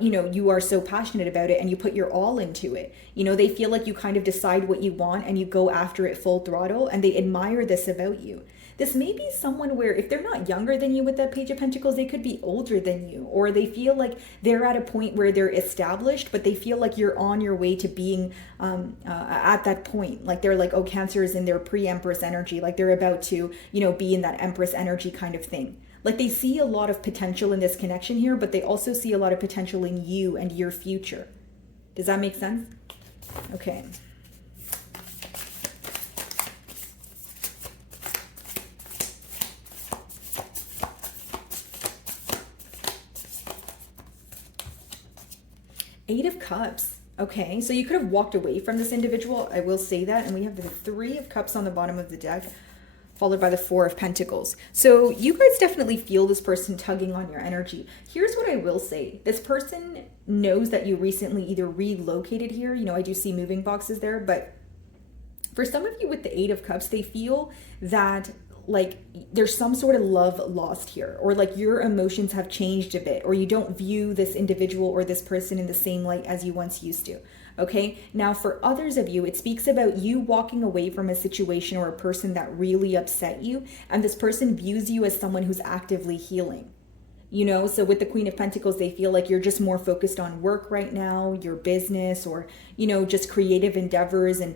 you are so passionate about it and you put your all into it. They feel like you kind of decide what you want and you go after it full throttle, and they admire this about you. This may be someone where if they're not younger than you with that Page of Pentacles, they could be older than you, or they feel like they're at a point where they're established, but they feel like you're on your way to being at that point. Like they're like, oh, Cancer is in their pre-Empress energy, like they're about to, you know, be in that Empress energy kind of thing. Like they see a lot of potential in this connection here, but they also see a lot of potential in you and your future. Does that make sense? Okay. Eight of Cups. Okay, so you could have walked away from this individual. I will say that. And we have the Three of Cups on the bottom of the deck, followed by the Four of Pentacles. So you guys definitely feel this person tugging on your energy. Here's what I will say. This person knows that you recently either relocated here. You know, I do see moving boxes there, but for some of you with the Eight of Cups, they feel that like there's some sort of love lost here, or like your emotions have changed a bit, or you don't view this individual or this person in the same light as you once used to. Okay, now for others of you, it speaks about you walking away from a situation or a person that really upset you, and this person views you as someone who's actively healing. You know, so with the Queen of Pentacles, they feel like you're just more focused on work right now, your business, or, you know, just creative endeavors and,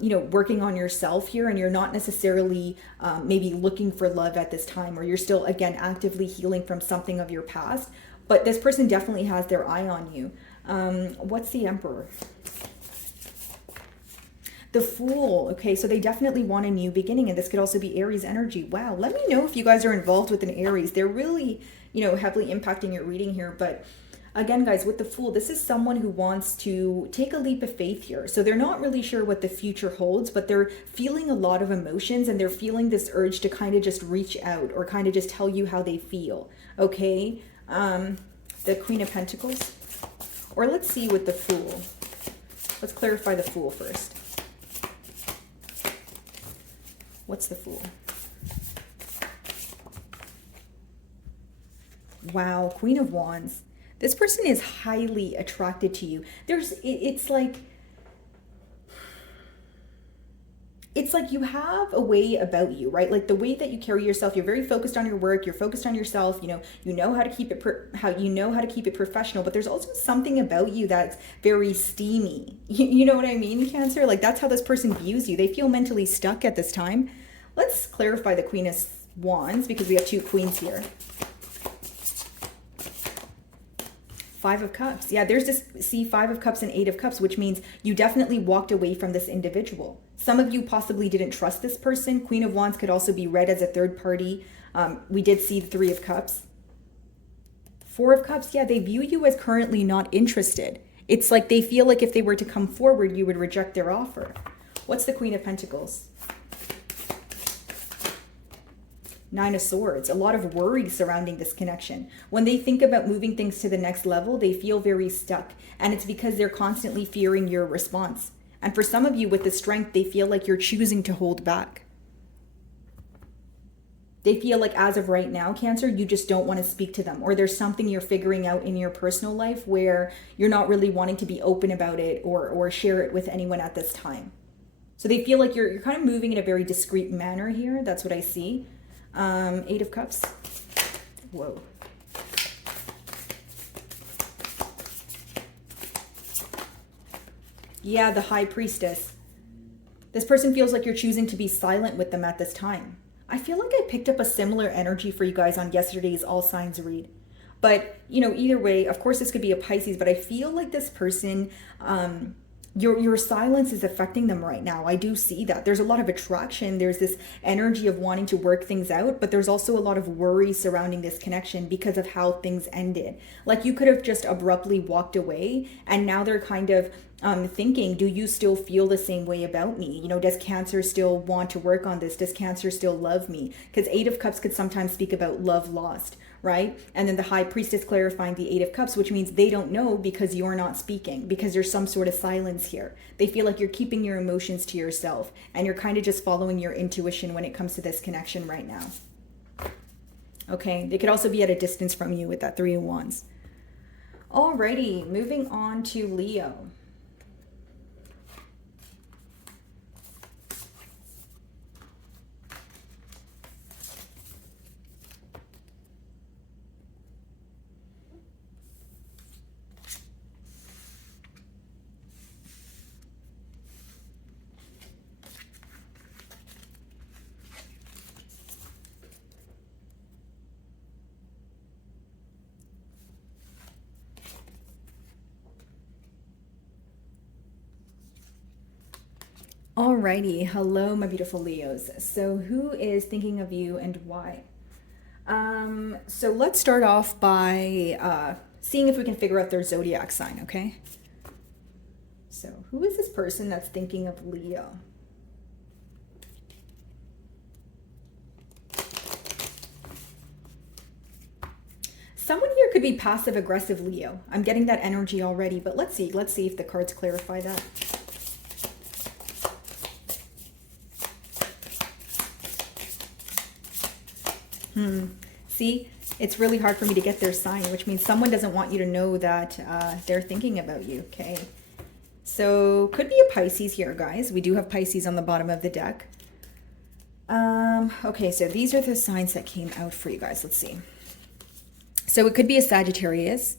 you know, working on yourself here. And you're not necessarily maybe looking for love at this time, or you're still, again, actively healing from something of your past. But this person definitely has their eye on you. What's the Emperor? The Fool. Okay, so they definitely want a new beginning, and this could also be Aries energy. Wow, let me know if you guys are involved with an Aries. They're really, you know, heavily impacting your reading here. But again, guys, with the Fool, this is someone who wants to take a leap of faith here. So they're not really sure what the future holds, but they're feeling a lot of emotions, and they're feeling this urge to kind of just reach out or kind of just tell you how they feel. Okay, the Queen of Pentacles. Or let's see with the Fool. Let's clarify the Fool first. What's the Fool? Wow, Queen of Wands. This person is highly attracted to you. It's like you have a way about you, right? Like the way that you carry yourself, you're very focused on your work, you're focused on yourself, you know how to keep it professional, but there's also something about you that's very steamy. You know what I mean, Cancer? Like that's how this person views you. They feel mentally stuck at this time. Let's clarify the Queen of Wands because we have two queens here. Five of Cups. Yeah, there's this, see, Five of Cups and Eight of Cups, which means you definitely walked away from this individual. Some of you possibly didn't trust this person. Queen of Wands could also be read as a third party. We did see the Three of Cups. Four of Cups, yeah, they view you as currently not interested. It's like they feel like if they were to come forward, you would reject their offer. What's the Queen of Pentacles? Nine of Swords. A lot of worry surrounding this connection. When they think about moving things to the next level, they feel very stuck. And it's because they're constantly fearing your response. And for some of you with the Strength, they feel like you're choosing to hold back. They feel like as of right now, Cancer, you just don't want to speak to them. Or there's something you're figuring out in your personal life where you're not really wanting to be open about it or share it with anyone at this time. So they feel like you're kind of moving in a very discreet manner here. That's what I see. Eight of Cups. Whoa. Yeah, the High Priestess. This person feels like you're choosing to be silent with them at this time. I feel like I picked up a similar energy for you guys on yesterday's All Signs read. But, you know, either way, of course this could be a Pisces, but I feel like this person, your silence is affecting them right now. I do see that. There's a lot of attraction. There's this energy of wanting to work things out, but there's also a lot of worry surrounding this connection because of how things ended. Like you could have just abruptly walked away, and now they're kind of thinking, do you still feel the same way about me? You know, does Cancer still want to work on this? Does Cancer still love me? Because Eight of Cups could sometimes speak about love lost, right? And then the High Priestess clarifying the Eight of Cups, which means they don't know because you're not speaking, because there's some sort of silence here. They feel like you're keeping your emotions to yourself, and you're kind of just following your intuition when it comes to this connection right now. Okay, they could also be at a distance from you with that Three of Wands. Alrighty, moving on to Leo. Alrighty, hello my beautiful Leos. So who is thinking of you and why? So let's start off by seeing if we can figure out their zodiac sign, okay? So who is this person that's thinking of Leo? Someone here could be passive aggressive Leo. I'm getting that energy already, but let's see if the cards clarify that. See, it's really hard for me to get their sign, which means someone doesn't want you to know that they're thinking about you, okay? So could be a Pisces here, guys. We do have Pisces on the bottom of the deck. Okay, so these are the signs that came out for you guys. Let's see. So it could be a Sagittarius.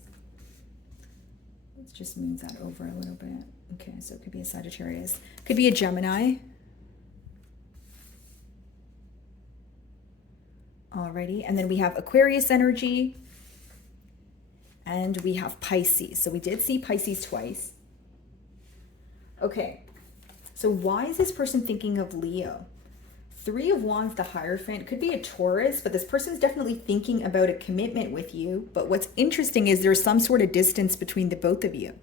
Let's just move that over a little bit. Okay, so it could be a Sagittarius. Could be a Gemini. Alrighty, and then we have Aquarius energy. And we have Pisces. So we did see Pisces twice. Okay, so why is this person thinking of Leo? 3 of Wands, the Hierophant, could be a Taurus, but this person's definitely thinking about a commitment with you. But what's interesting is there's some sort of distance between the both of you.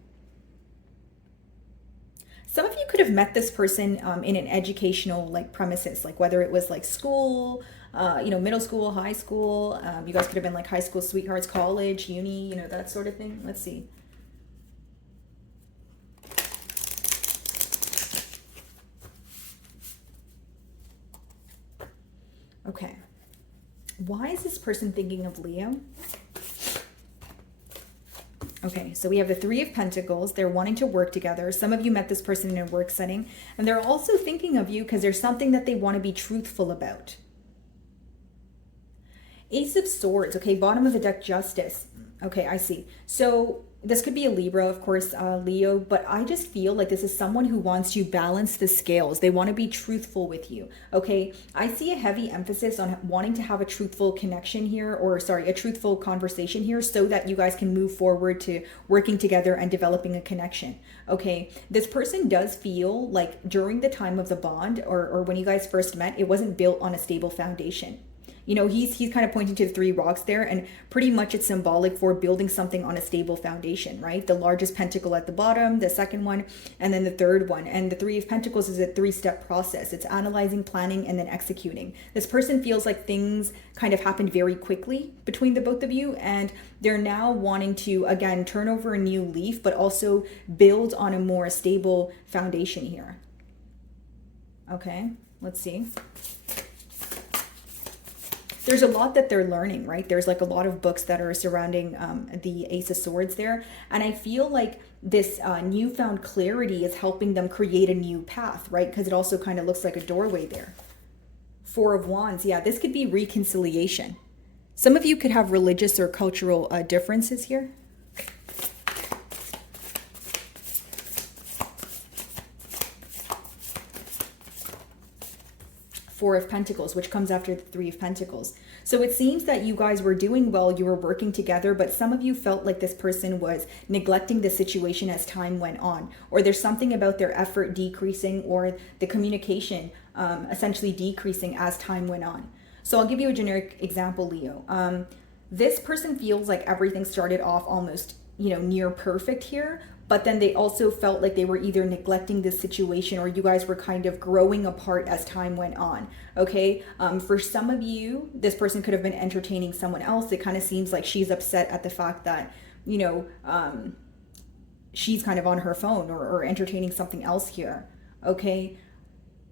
Some of you could have met this person in an educational premises, like whether it was like school, middle school, high school. You guys could have been like high school sweethearts, college, uni, that sort of thing. Let's see. Okay, why is this person thinking of Leo? Okay, so we have the 3 of Pentacles. They're wanting to work together. Some of you met this person in a work setting, and they're also thinking of you because there's something that they want to be truthful about. Ace of Swords, okay, bottom of the deck, Justice. Okay, I see. So this could be a Libra, of course, Leo, but I just feel like this is someone who wants to balance the scales. They want to be truthful with you, okay? I see a heavy emphasis on wanting to have a truthful connection here, or sorry, a truthful conversation here so that you guys can move forward to working together and developing a connection, okay? This person does feel like during the time of the bond or when you guys first met, it wasn't built on a stable foundation. He's kind of pointing to the 3 rocks there, and pretty much it's symbolic for building something on a stable foundation, right? The largest pentacle at the bottom, the second one, and then the third one. And the 3 of Pentacles is a 3-step process. It's analyzing, planning, and then executing. This person feels like things kind of happened very quickly between the both of you, and they're now wanting to, again, turn over a new leaf, but also build on a more stable foundation here. Okay, let's see. There's a lot that they're learning, right? There's like a lot of books that are surrounding the Ace of Swords there. And I feel like this newfound clarity is helping them create a new path, right? Because it also kind of looks like a doorway there. 4 of Wands, yeah, this could be reconciliation. Some of you could have religious or cultural differences here. Four of Pentacles, which comes after the 3 of Pentacles. So it seems that you guys were doing well, you were working together, but some of you felt like this person was neglecting the situation as time went on, or there's something about their effort decreasing or the communication essentially decreasing as time went on. So I'll give you a generic example, Leo. This person feels like everything started off almost, near perfect here, but then they also felt like they were either neglecting this situation or you guys were kind of growing apart as time went on, okay? For some of you, this person could have been entertaining someone else. It kind of seems like she's upset at the fact that, she's kind of on her phone or entertaining something else here, okay?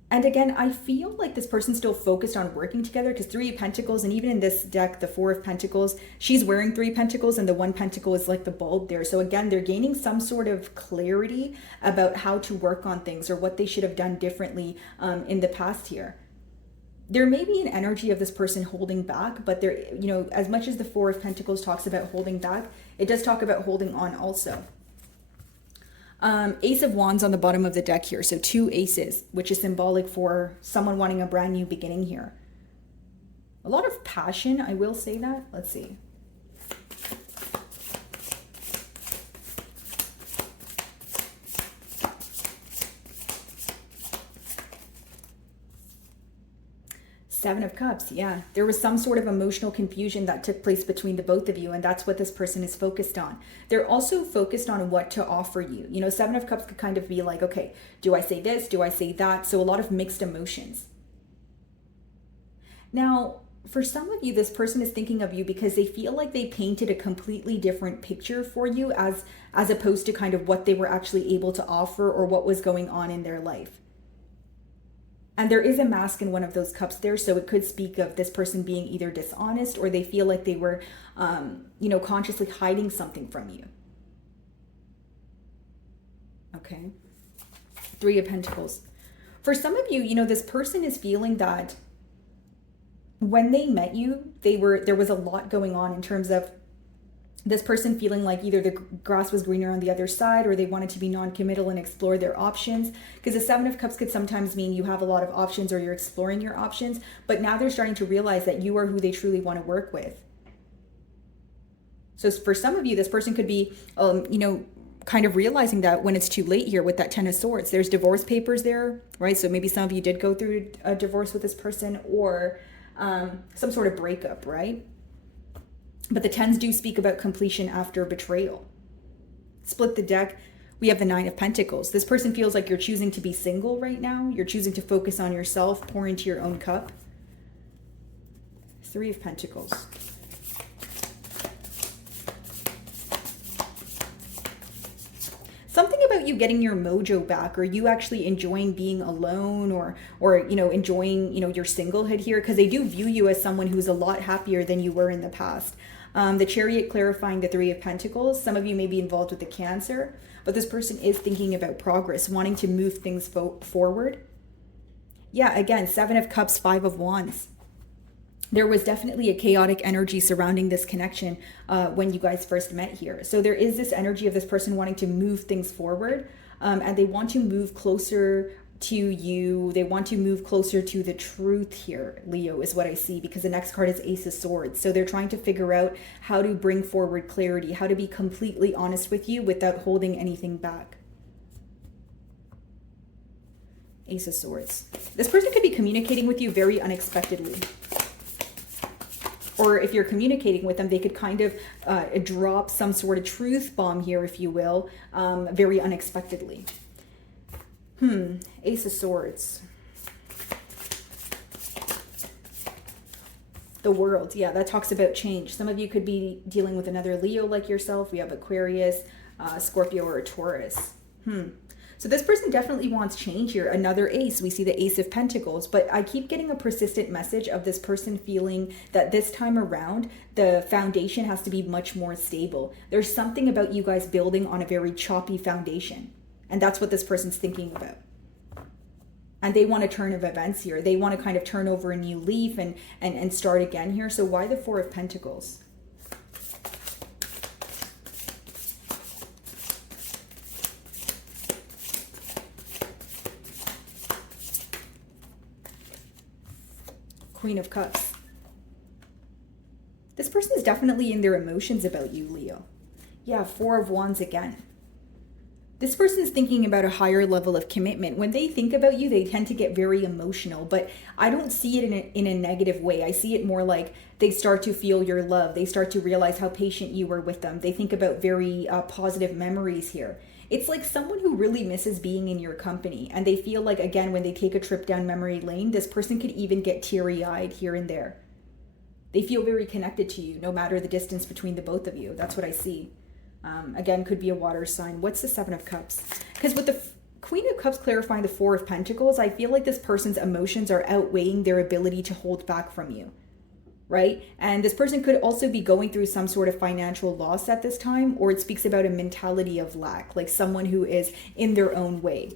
And again, I feel like this person's still focused on working together because 3 of Pentacles, and even in this deck, the 4 of Pentacles, she's wearing 3 pentacles and the 1 pentacle is like the bulb there. So again, they're gaining some sort of clarity about how to work on things or what they should have done differently in the past here. There may be an energy of this person holding back, but there, as much as the 4 of Pentacles talks about holding back, it does talk about holding on also. Ace of Wands on the bottom of the deck here. So 2 aces, which is symbolic for someone wanting a brand new beginning here. A lot of passion, I will say that. Let's see. Seven of Cups, yeah. There was some sort of emotional confusion that took place between the both of you, and that's what this person is focused on. They're also focused on what to offer you. You know, Seven of Cups could kind of be like, okay, do I say this? Do I say that? So a lot of mixed emotions. Now, for some of you, this person is thinking of you because they feel like they painted a completely different picture for you as opposed to kind of what they were actually able to offer or what was going on in their life. And there is a mask in one of those cups there, so it could speak of this person being either dishonest or they feel like they were, consciously hiding something from you. Okay. Three of Pentacles. For some of you, this person is feeling that when they met you, there was a lot going on in terms of this person feeling like either the grass was greener on the other side or they wanted to be non-committal and explore their options. Because the Seven of Cups could sometimes mean you have a lot of options or you're exploring your options, but now they're starting to realize that you are who they truly want to work with. So for some of you, this person could be, kind of realizing that when it's too late here with that Ten of Swords. There's divorce papers there, right? So maybe some of you did go through a divorce with this person or some sort of breakup, right? But the tens do speak about completion after betrayal. Split the deck. We have the Nine of Pentacles. This person feels like you're choosing to be single right now. You're choosing to focus on yourself, pour into your own cup. Three of Pentacles. Something about you getting your mojo back, or you actually enjoying being alone, or enjoying your singlehood here, because they do view you as someone who's a lot happier than you were in the past. The Chariot clarifying the Three of Pentacles. Some of you may be involved with the Cancer, but this person is thinking about progress, wanting to move things forward. Yeah, again, Seven of Cups, Five of Wands. There was definitely a chaotic energy surrounding this connection when you guys first met here. So there is this energy of this person wanting to move things forward, and they want to move closer to you. They want to move closer to the truth here, Leo, is what I see, because the next card is Ace of Swords. So they're trying to figure out how to bring forward clarity, how to be completely honest with you without holding anything back. Ace of Swords. This person could be communicating with you very unexpectedly. Or if you're communicating with them, they could kind of drop some sort of truth bomb here, if you will, very unexpectedly. Ace of Swords. The World. Yeah, that talks about change. Some of you could be dealing with another Leo like yourself. We have Aquarius, Scorpio, or a Taurus. So this person definitely wants change here. Another ace. We see the Ace of Pentacles, but I keep getting a persistent message of this person feeling that this time around, the foundation has to be much more stable. There's something about you guys building on a very choppy foundation. And that's what this person's thinking about. And they want a turn of events here. They want to kind of turn over a new leaf and start again here. So why the Four of Pentacles? Queen of Cups. This person is definitely in their emotions about you, Leo. Yeah, Four of Wands again. This person is thinking about a higher level of commitment. When they think about you, they tend to get very emotional, but I don't see it in a negative way. I see it more like they start to feel your love. They start to realize how patient you were with them. They think about very positive memories here. It's like someone who really misses being in your company, and they feel like, again, when they take a trip down memory lane, this person could even get teary-eyed here and there. They feel very connected to you, no matter the distance between the both of you. That's what I see. Again, could be a water sign. What's the Seven of Cups? Because with the Queen of Cups clarifying the Four of Pentacles, I feel like this person's emotions are outweighing their ability to hold back from you, right? And this person could also be going through some sort of financial loss at this time, or it speaks about a mentality of lack, like someone who is in their own way.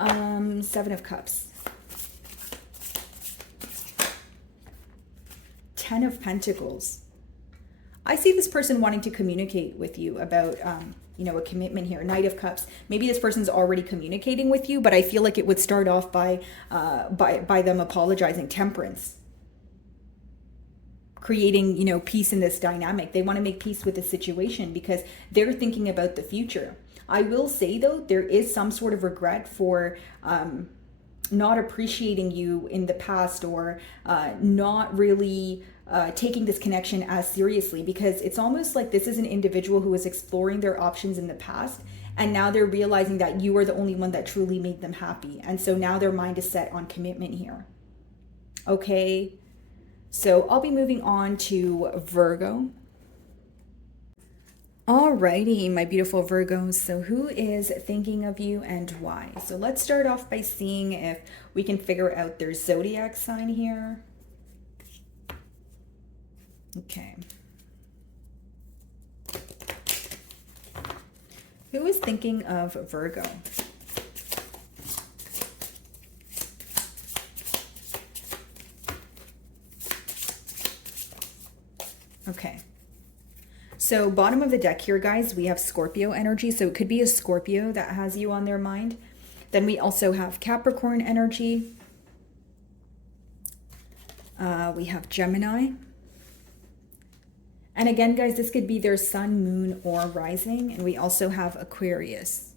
Seven of Cups. Ten of Pentacles. I see this person wanting to communicate with you about, a commitment here. Knight of Cups. Maybe this person's already communicating with you, but I feel like it would start off by them apologizing. Temperance. Creating, peace in this dynamic. They want to make peace with the situation because they're thinking about the future. I will say, though, there is some sort of regret for not appreciating you in the past, or not really taking this connection as seriously, because it's almost like this is an individual who was exploring their options in the past, and now they're realizing that you are the only one that truly made them happy. And so now their mind is set on commitment here. Okay, so I'll be moving on to Virgo. Alrighty, my beautiful Virgos. So who is thinking of you and why? So let's start off by seeing if we can figure out their zodiac sign here. Okay. Who is thinking of Virgo? Okay. So bottom of the deck here, guys, we have Scorpio energy. So it could be a Scorpio that has you on their mind. Then we also have Capricorn energy. We have Gemini. And again, guys, this could be their sun, moon, or rising. And we also have Aquarius.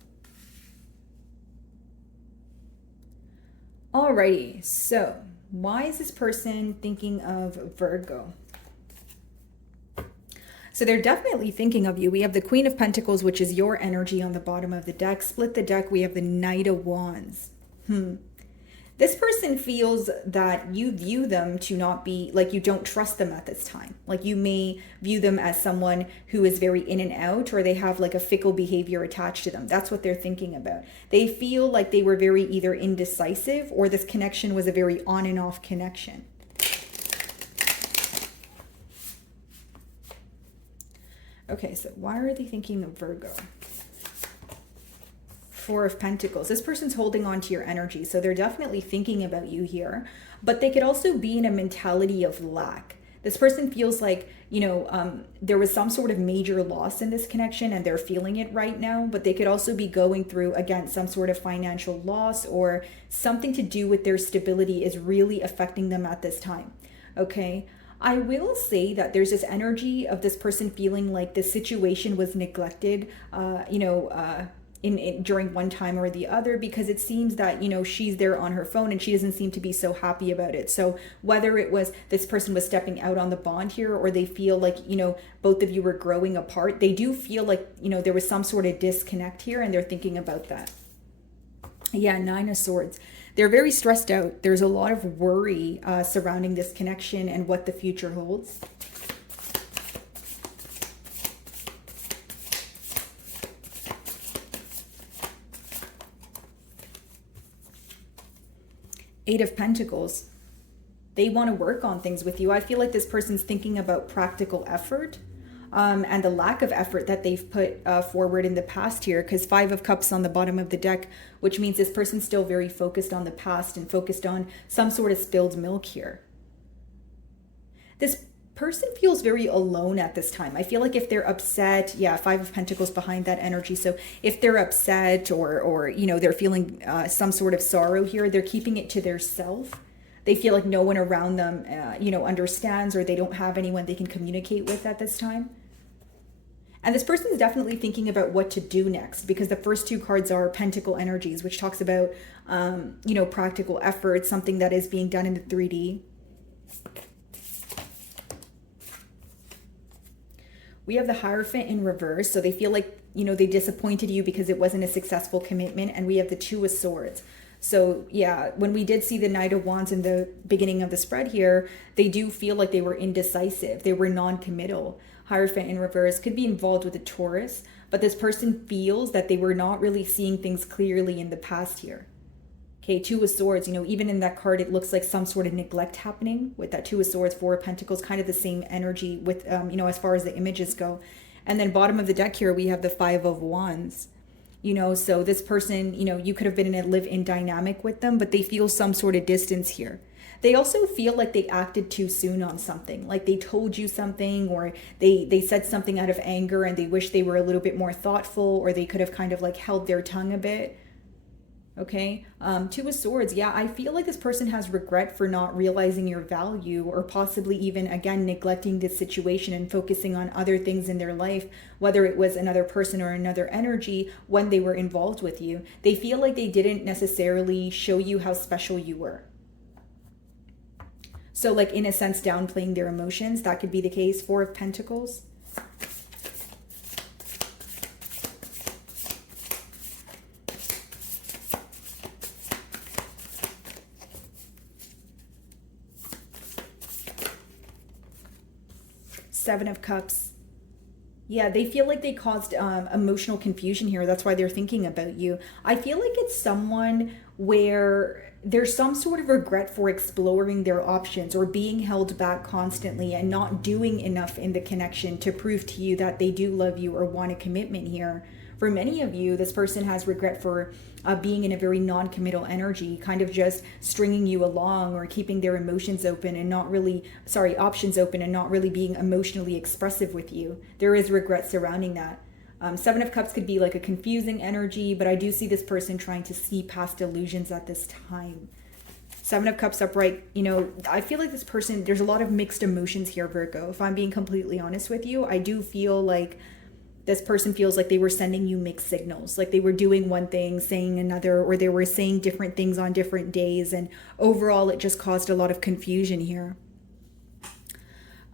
Alrighty, so why is this person thinking of Virgo? So they're definitely thinking of you. We have the Queen of Pentacles, which is your energy on the bottom of the deck. Split the deck, we have the Knight of Wands. This person feels that you view them to not be, like, you don't trust them at this time. Like, you may view them as someone who is very in and out, or they have like a fickle behavior attached to them. That's what they're thinking about. They feel like they were very either indecisive, or this connection was a very on and off connection. Okay, so why are they thinking of Virgo? Four of Pentacles. This person's holding on to your energy, so they're definitely thinking about you here, but they could also be in a mentality of lack. This person feels like, you know, there was some sort of major loss in this connection and they're feeling it right now, but they could also be going through, again, some sort of financial loss, or something to do with their stability is really affecting them at this time. Okay. I will say that there's this energy of this person feeling like the situation was neglected, during one time or the other, because it seems that, you know, she's there on her phone and she doesn't seem to be so happy about it. So whether it was this person was stepping out on the bond here, or they feel like, you know, both of you were growing apart, they do feel like, you know, there was some sort of disconnect here, and they're thinking about that. Yeah, Nine of Swords. They're very stressed out. There's a lot of worry surrounding this connection and what the future holds. Eight of Pentacles. They want to work on things with you. I feel like this person's thinking about practical effort. And the lack of effort that they've put forward in the past here, because Five of Cups on the bottom of the deck, which means this person's still very focused on the past and focused on some sort of spilled milk here. This person feels very alone at this time. I feel like if they're upset, yeah, Five of Pentacles behind that energy. So if they're upset, or you know, they're feeling some sort of sorrow here, they're keeping it to their self. They feel like no one around them, understands, or they don't have anyone they can communicate with at this time. And this person is definitely thinking about what to do next, because the first two cards are Pentacle energies, which talks about, practical effort, something that is being done in the 3D. We have the Hierophant in reverse. So they feel like, you know, they disappointed you because it wasn't a successful commitment. And we have the Two of Swords. So yeah, when we did see the Knight of Wands in the beginning of the spread here, they do feel like they were indecisive. They were non-committal. Hierophant in reverse could be involved with a Taurus, but this person feels that they were not really seeing things clearly in the past here. Okay, Two of Swords, you know, even in that card, it looks like some sort of neglect happening with that Two of Swords, Four of Pentacles, kind of the same energy with, as far as the images go. And then bottom of the deck here, we have the Five of Wands. You know, so this person, you know, you could have been in a live-in dynamic with them, but they feel some sort of distance here. They also feel like they acted too soon on something, like they told you something, or they said something out of anger and they wish they were a little bit more thoughtful, or they could have kind of like held their tongue a bit. Okay, Two of Swords. Yeah, I feel like this person has regret for not realizing your value, or possibly even, again, neglecting this situation and focusing on other things in their life, whether it was another person or another energy when they were involved with you. They feel like they didn't necessarily show you how special you were. So, like, in a sense, downplaying their emotions. That could be the case. Four of Pentacles. Seven of Cups. Yeah, they feel like they caused emotional confusion here. That's why they're thinking about you. I feel like it's someone where there's some sort of regret for exploring their options or being held back constantly and not doing enough in the connection to prove to you that they do love you or want a commitment here. For many of you, this person has regret for being in a very non-committal energy, kind of just stringing you along or keeping their emotions open and not really, options open and not really being emotionally expressive with you. There is regret surrounding that. Seven of Cups could be like a confusing energy, but I do see this person trying to see past illusions at this time. Seven of Cups upright, I feel like this person, there's a lot of mixed emotions here, Virgo. If I'm being completely honest with you, I do feel like this person feels like they were sending you mixed signals, like they were doing one thing, saying another, or they were saying different things on different days. And overall, it just caused a lot of confusion here.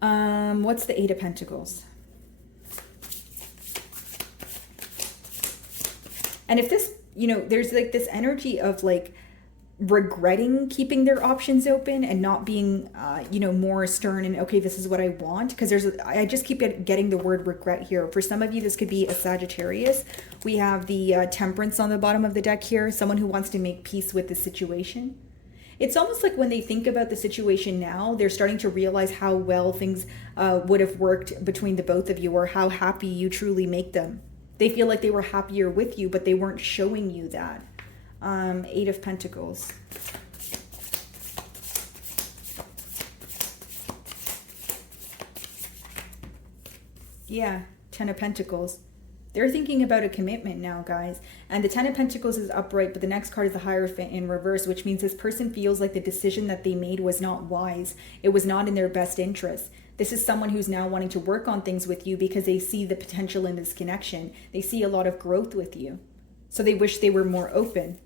What's the Eight of Pentacles? And if this, there's like this energy of like regretting keeping their options open and not being, more stern and, okay, this is what I want. Because I just keep getting the word regret here. For some of you, this could be a Sagittarius. We have the Temperance on the bottom of the deck here. Someone who wants to make peace with the situation. It's almost like when they think about the situation now, they're starting to realize how well things would have worked between the both of you, or how happy you truly make them. They feel like they were happier with you, but they weren't showing you that. Eight of Pentacles. Yeah, Ten of Pentacles. They're thinking about a commitment now, guys. And the Ten of Pentacles is upright, but the next card is the Hierophant in reverse, which means this person feels like the decision that they made was not wise. It was not in their best interest. This is someone who's now wanting to work on things with you because they see the potential in this connection. They see a lot of growth with you. So they wish they were more open.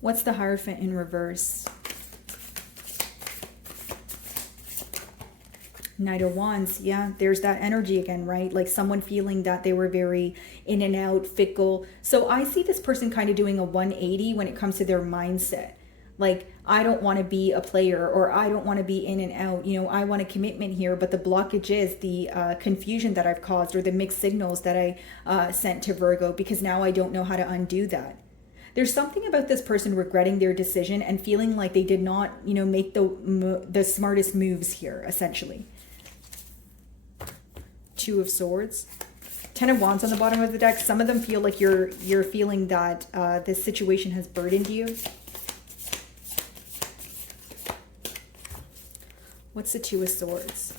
What's the Hierophant in reverse? Knight of Wands. Yeah, there's that energy again, right? Like someone feeling that they were very in and out, fickle. So I see this person kind of doing a 180 when it comes to their mindset. Like, I don't want to be a player, or I don't want to be in and out. I want a commitment here, but the blockage is the confusion that I've caused, or the mixed signals that I sent to Virgo, because now I don't know how to undo that. There's something about this person regretting their decision and feeling like they did not, make the smartest moves here, essentially. Two of Swords. Ten of Wands on the bottom of the deck. Some of them feel like you're feeling that this situation has burdened you. What's the Two of Swords?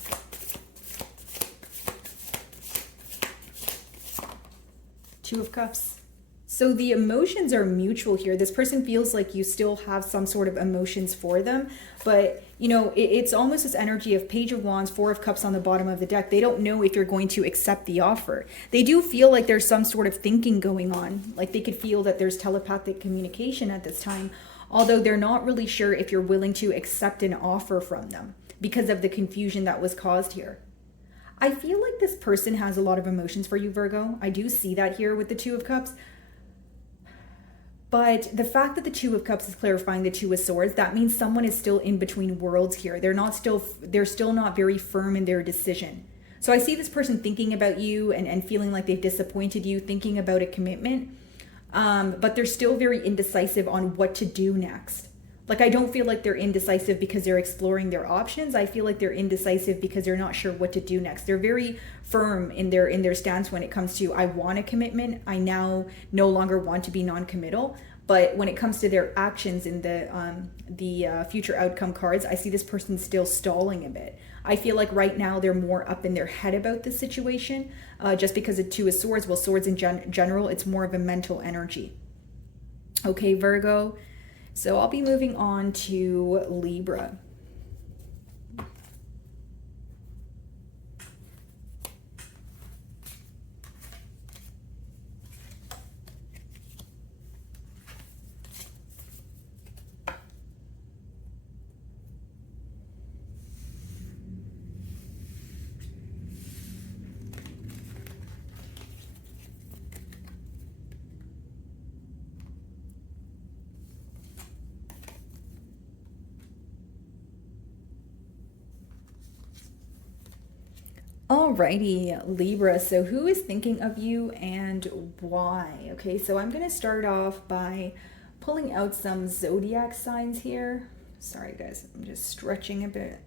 Two of Cups. So the emotions are mutual here. This person feels like you still have some sort of emotions for them, but it's almost this energy of Page of Wands, Four of Cups on the bottom of the deck. They don't know if you're going to accept the offer. They do feel like there's some sort of thinking going on. Like they could feel that there's telepathic communication at this time, although they're not really sure if you're willing to accept an offer from them because of the confusion that was caused here. I feel like this person has a lot of emotions for you, Virgo. I do see that here with the Two of Cups. But the fact that the Two of Cups is clarifying the Two of Swords, that means someone is still in between worlds here. They're still not very firm in their decision. So I see this person thinking about you and feeling like they've disappointed you, thinking about a commitment. But they're still very indecisive on what to do next. Like, I don't feel like they're indecisive because they're exploring their options. I feel like they're indecisive because they're not sure what to do next. They're very firm in their stance when it comes to, I want a commitment. I now no longer want to be non-committal. But when it comes to their actions in the future outcome cards, I see this person still stalling a bit. I feel like right now they're more up in their head about the situation, just because of Two of Swords. Well, swords in general, it's more of a mental energy. Okay, Virgo. So I'll be moving on to Libra. Alrighty, Libra. So who is thinking of you and why? Okay, so I'm going to start off by pulling out some zodiac signs here. Sorry, guys, I'm just stretching a bit.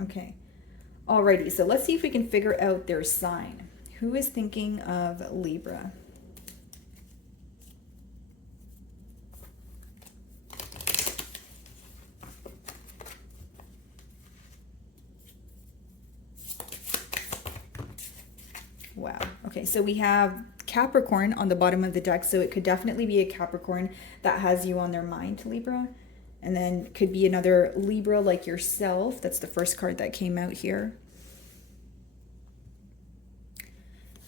Okay. Alrighty, so let's see if we can figure out their sign. Who is thinking of Libra? Wow. Okay, so we have Capricorn on the bottom of the deck, so it could definitely be a Capricorn that has you on their mind, Libra. And then could be another Libra like yourself. That's the first card that came out here.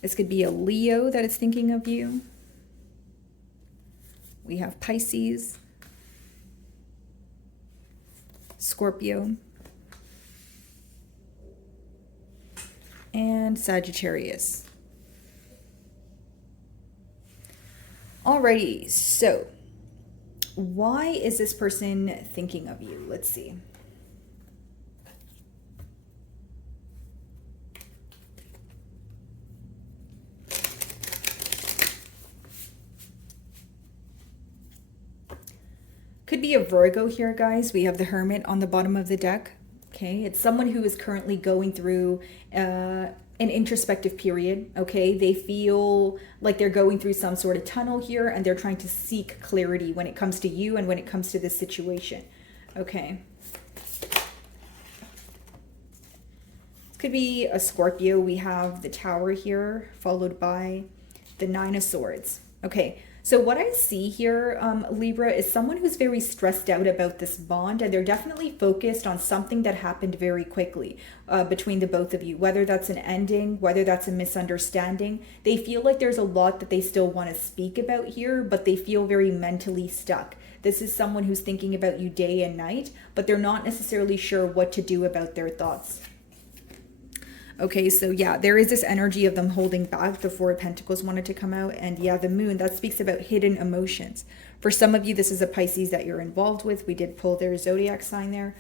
This could be a Leo that is thinking of you. We have Pisces, Scorpio, and Sagittarius. Alrighty, so why is this person thinking of you? Let's see. Could be a Virgo here, guys. We have the Hermit on the bottom of the deck. Okay, it's someone who is currently going through an introspective period. Okay, they feel like they're going through some sort of tunnel here, and they're trying to seek clarity when it comes to you and when it comes to this situation. Okay. Could be a Scorpio. We have the Tower here, followed by the Nine of Swords. Okay, so what I see here, Libra, is someone who's very stressed out about this bond, and they're definitely focused on something that happened very quickly between the both of you, whether that's an ending, whether that's a misunderstanding. They feel like there's a lot that they still want to speak about here, but they feel very mentally stuck. This is someone who's thinking about you day and night, but they're not necessarily sure what to do about their thoughts. Okay, so yeah, there is this energy of them holding back. The Four of Pentacles wanted to come out. And yeah, the Moon, that speaks about hidden emotions. For some of you, this is a Pisces that you're involved with. We did pull their zodiac sign there.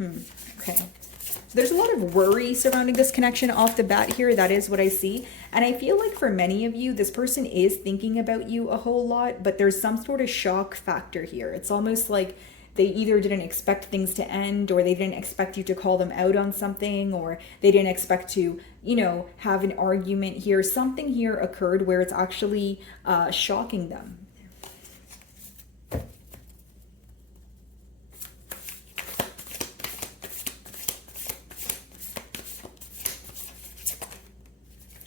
Okay. So there's a lot of worry surrounding this connection off the bat here. That is what I see. And I feel like for many of you, this person is thinking about you a whole lot, but there's some sort of shock factor here. It's almost like they either didn't expect things to end, or they didn't expect you to call them out on something, or they didn't expect to, you know, have an argument here. Something here occurred where it's actually shocking them.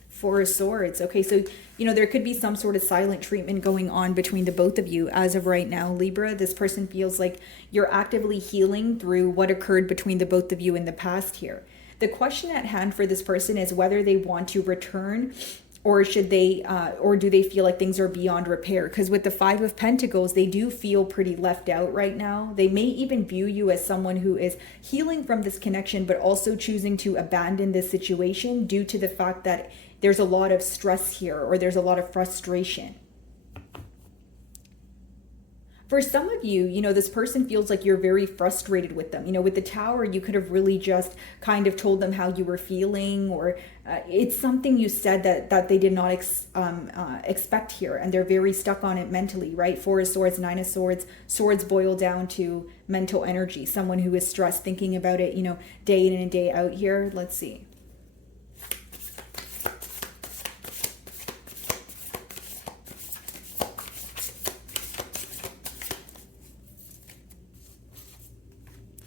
Four of Swords. Okay, so, you know, there could be some sort of silent treatment going on between the both of you as of right now, Libra. This person feels like you're actively healing through what occurred between the both of you in the past here. The question at hand for this person is whether they want to return, or should they, or do they feel like things are beyond repair? Because with the Five of Pentacles, they do feel pretty left out right now. They may even view you as someone who is healing from this connection, but also choosing to abandon this situation due to the fact that there's a lot of stress here, or there's a lot of frustration. For some of you, you know, this person feels like you're very frustrated with them. You know, with the Tower, you could have really just kind of told them how you were feeling, or it's something you said that they did not expect here, and they're very stuck on it mentally, right? Four of Swords, Nine of Swords. Swords boil down to mental energy. Someone who is stressed, thinking about it, you know, day in and day out here. Let's see.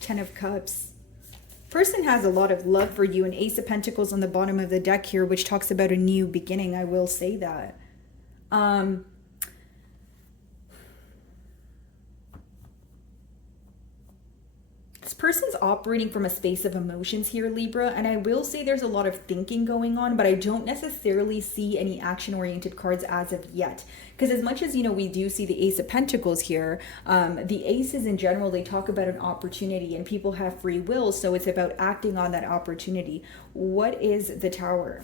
Ten of Cups. Person has a lot of love for you, and Ace of Pentacles on the bottom of the deck here, which talks about a new beginning. I will say that. person's operating from a space of emotions here, Libra, and I will say there's a lot of thinking going on, but I don't necessarily see any action-oriented cards as of yet. Because as much as, you know, we do see the Ace of Pentacles here, the aces in general, they talk about an opportunity, and people have free will, so it's about acting on that opportunity. What is the Tower?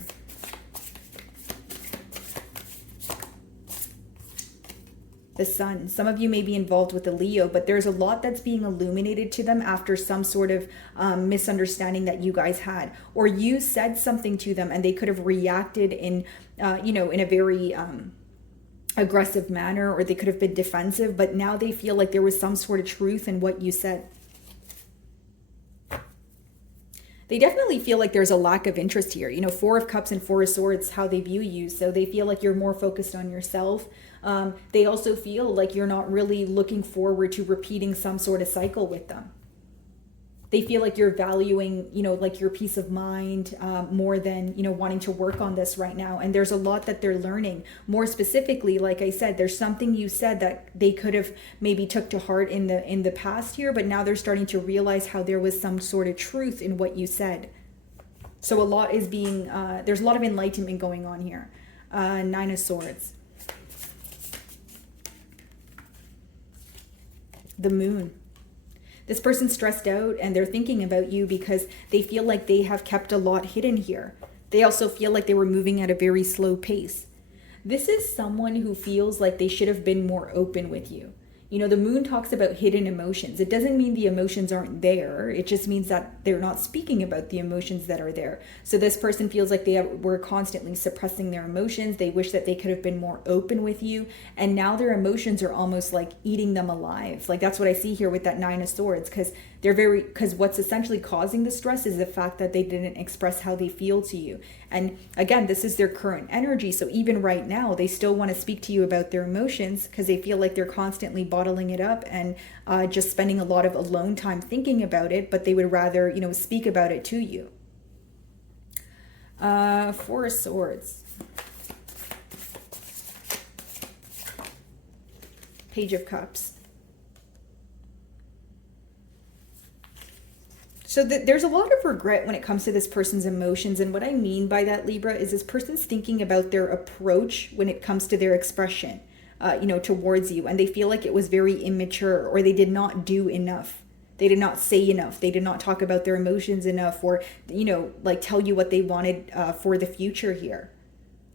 The Sun. Some of you may be involved with a Leo, but there's a lot that's being illuminated to them after some sort of misunderstanding that you guys had, or you said something to them and they could have reacted in, you know, in a very aggressive manner, or they could have been defensive, but now they feel like there was some sort of truth in what you said. They definitely feel like there's a lack of interest here. You know, Four of Cups and Four of Swords, how they view you. So they feel like you're more focused on yourself. They also feel like you're not really looking forward to repeating some sort of cycle with them. They feel like you're valuing, you know, like your peace of mind more than, you know, wanting to work on this right now. And there's a lot that they're learning. More specifically, like I said, there's something you said that they could have maybe took to heart in the past here, but now they're starting to realize how there was some sort of truth in what you said. So a lot is being, there's a lot of enlightenment going on here. Nine of Swords. The Moon. This person's stressed out and they're thinking about you because they feel like they have kept a lot hidden here. They also feel like they were moving at a very slow pace. This is someone who feels like they should have been more open with you. You know, the Moon talks about hidden emotions. It doesn't mean the emotions aren't there. It just means that they're not speaking about the emotions that are there. So this person feels like they were constantly suppressing their emotions. They wish that they could have been more open with you. And now their emotions are almost like eating them alive. Like that's what I see here with that Nine of Swords, because what's essentially causing the stress is the fact that they didn't express how they feel to you. And again, this is their current energy. So even right now, they still want to speak to you about their emotions because they feel like they're constantly bottling it up and just spending a lot of alone time thinking about it, but they would rather, you know, speak about it to you. Four of Swords. Page of Cups. So there's a lot of regret when it comes to this person's emotions. And what I mean by that, Libra, is this person's thinking about their approach when it comes to their expression, you know, towards you. And they feel like it was very immature, or they did not do enough. They did not say enough. They did not talk about their emotions enough, or, you know, like tell you what they wanted for the future here.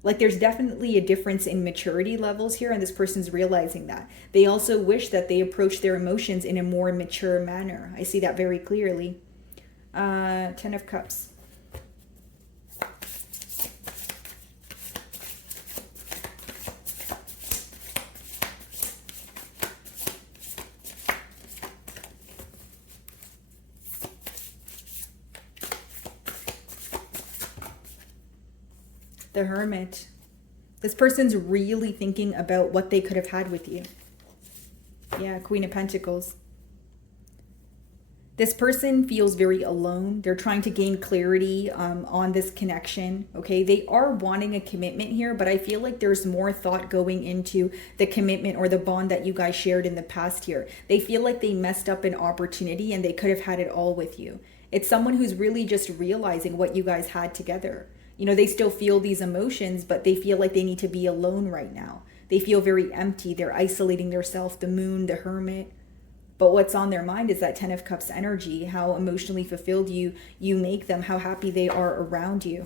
Like there's definitely a difference in maturity levels here, and this person's realizing that. They also wish that they approach their emotions in a more mature manner. I see that very clearly. Ten of Cups. The Hermit. This person's really thinking about what they could have had with you. Yeah, Queen of Pentacles. This person feels very alone. They're trying to gain clarity on this connection, okay? They are wanting a commitment here, but I feel like there's more thought going into the commitment or the bond that you guys shared in the past here. They feel like they messed up an opportunity and they could have had it all with you. It's someone who's really just realizing what you guys had together. You know, they still feel these emotions, but they feel like they need to be alone right now. They feel very empty. They're isolating themselves, the Moon, the Hermit. But what's on their mind is that Ten of Cups energy, how emotionally fulfilled you make them, how happy they are around you.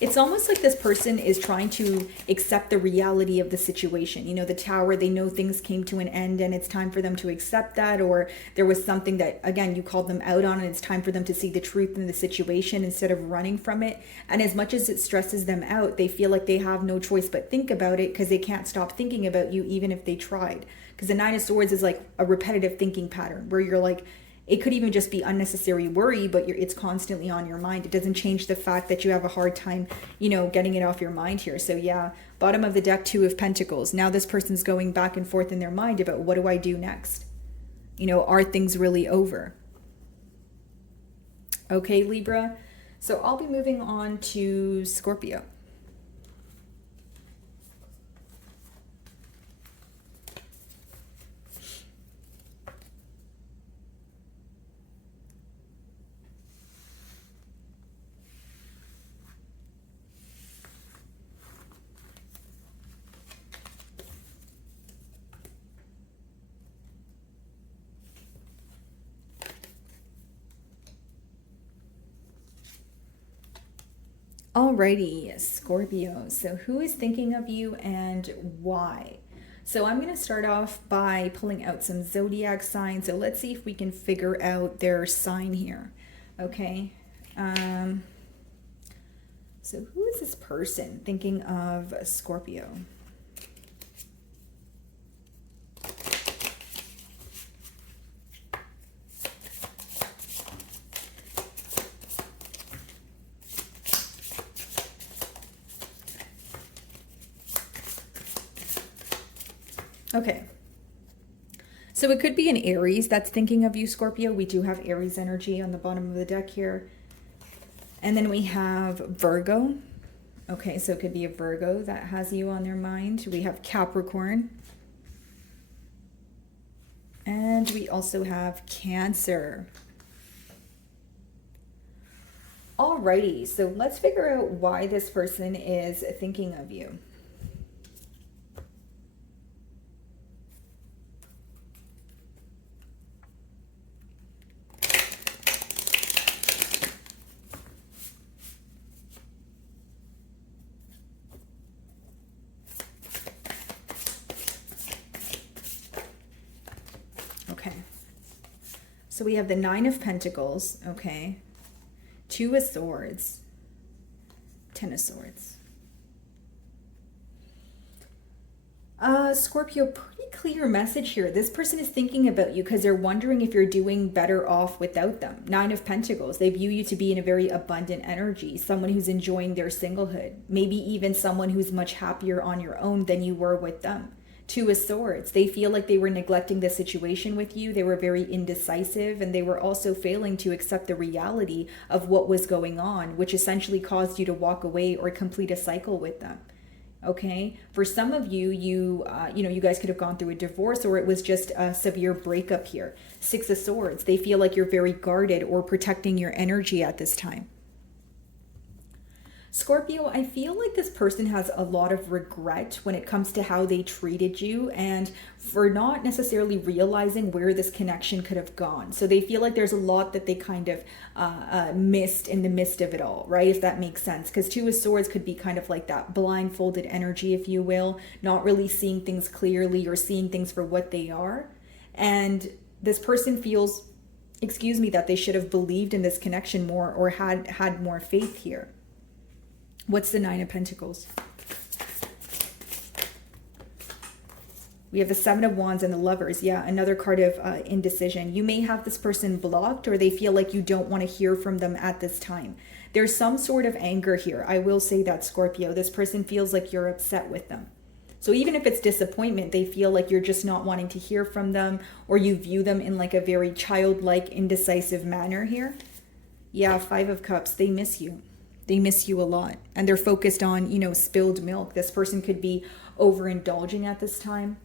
It's almost like this person is trying to accept the reality of the situation. You know, the Tower, they know things came to an end and it's time for them to accept that, or there was something that, again, you called them out on and it's time for them to see the truth in the situation instead of running from it. And as much as it stresses them out, they feel like they have no choice but think about it because they can't stop thinking about you even if they tried. Because the Nine of Swords is like a repetitive thinking pattern where you're like, it could even just be unnecessary worry, but it's constantly on your mind. It doesn't change the fact that you have a hard time, you know, getting it off your mind here. So yeah, bottom of the deck, Two of Pentacles. Now this person's going back and forth in their mind about what do I do next? You know, are things really over? Okay, Libra. So I'll be moving on to Scorpio. Alrighty, Scorpio. So who is thinking of you and why? So I'm going to start off by pulling out some zodiac signs. So let's see if we can figure out their sign here. Okay. So who is this person thinking of Scorpio? Okay. So it could be an Aries that's thinking of you, Scorpio. We do have Aries energy on the bottom of the deck here. And then we have Virgo. Okay, so it could be a Virgo that has you on their mind. We have Capricorn. And we also have Cancer. Alrighty, so let's figure out why this person is thinking of you. Okay, so we have the Nine of Pentacles, okay, Two of Swords, Ten of Swords. Scorpio, pretty clear message here. This person is thinking about you because they're wondering if you're doing better off without them. Nine of Pentacles, they view you to be in a very abundant energy, someone who's enjoying their singlehood, maybe even someone who's much happier on your own than you were with them. Two of Swords, they feel like they were neglecting the situation with you. They were very indecisive, and they were also failing to accept the reality of what was going on, which essentially caused you to walk away or complete a cycle with them. Okay, for some of you, you guys could have gone through a divorce, or it was just a severe breakup here. Six of Swords, they feel like you're very guarded or protecting your energy at this time. Scorpio, I feel like this person has a lot of regret when it comes to how they treated you and for not necessarily realizing where this connection could have gone. So they feel like there's a lot that they kind of missed in the midst of it all, right? If that makes sense. Because Two of Swords could be kind of like that blindfolded energy, if you will, not really seeing things clearly or seeing things for what they are. And this person feels, that they should have believed in this connection more or had more faith here. What's the Nine of Pentacles? We have the Seven of Wands and the Lovers. Yeah, another card of indecision. You may have this person blocked, or they feel like you don't want to hear from them at this time. There's some sort of anger here. I will say that, Scorpio. This person feels like you're upset with them. So even if it's disappointment, they feel like you're just not wanting to hear from them, or you view them in like a very childlike, indecisive manner here. Yeah, Five of Cups. They miss you. They miss you a lot, and they're focused on, spilled milk. This person could be overindulging at this time.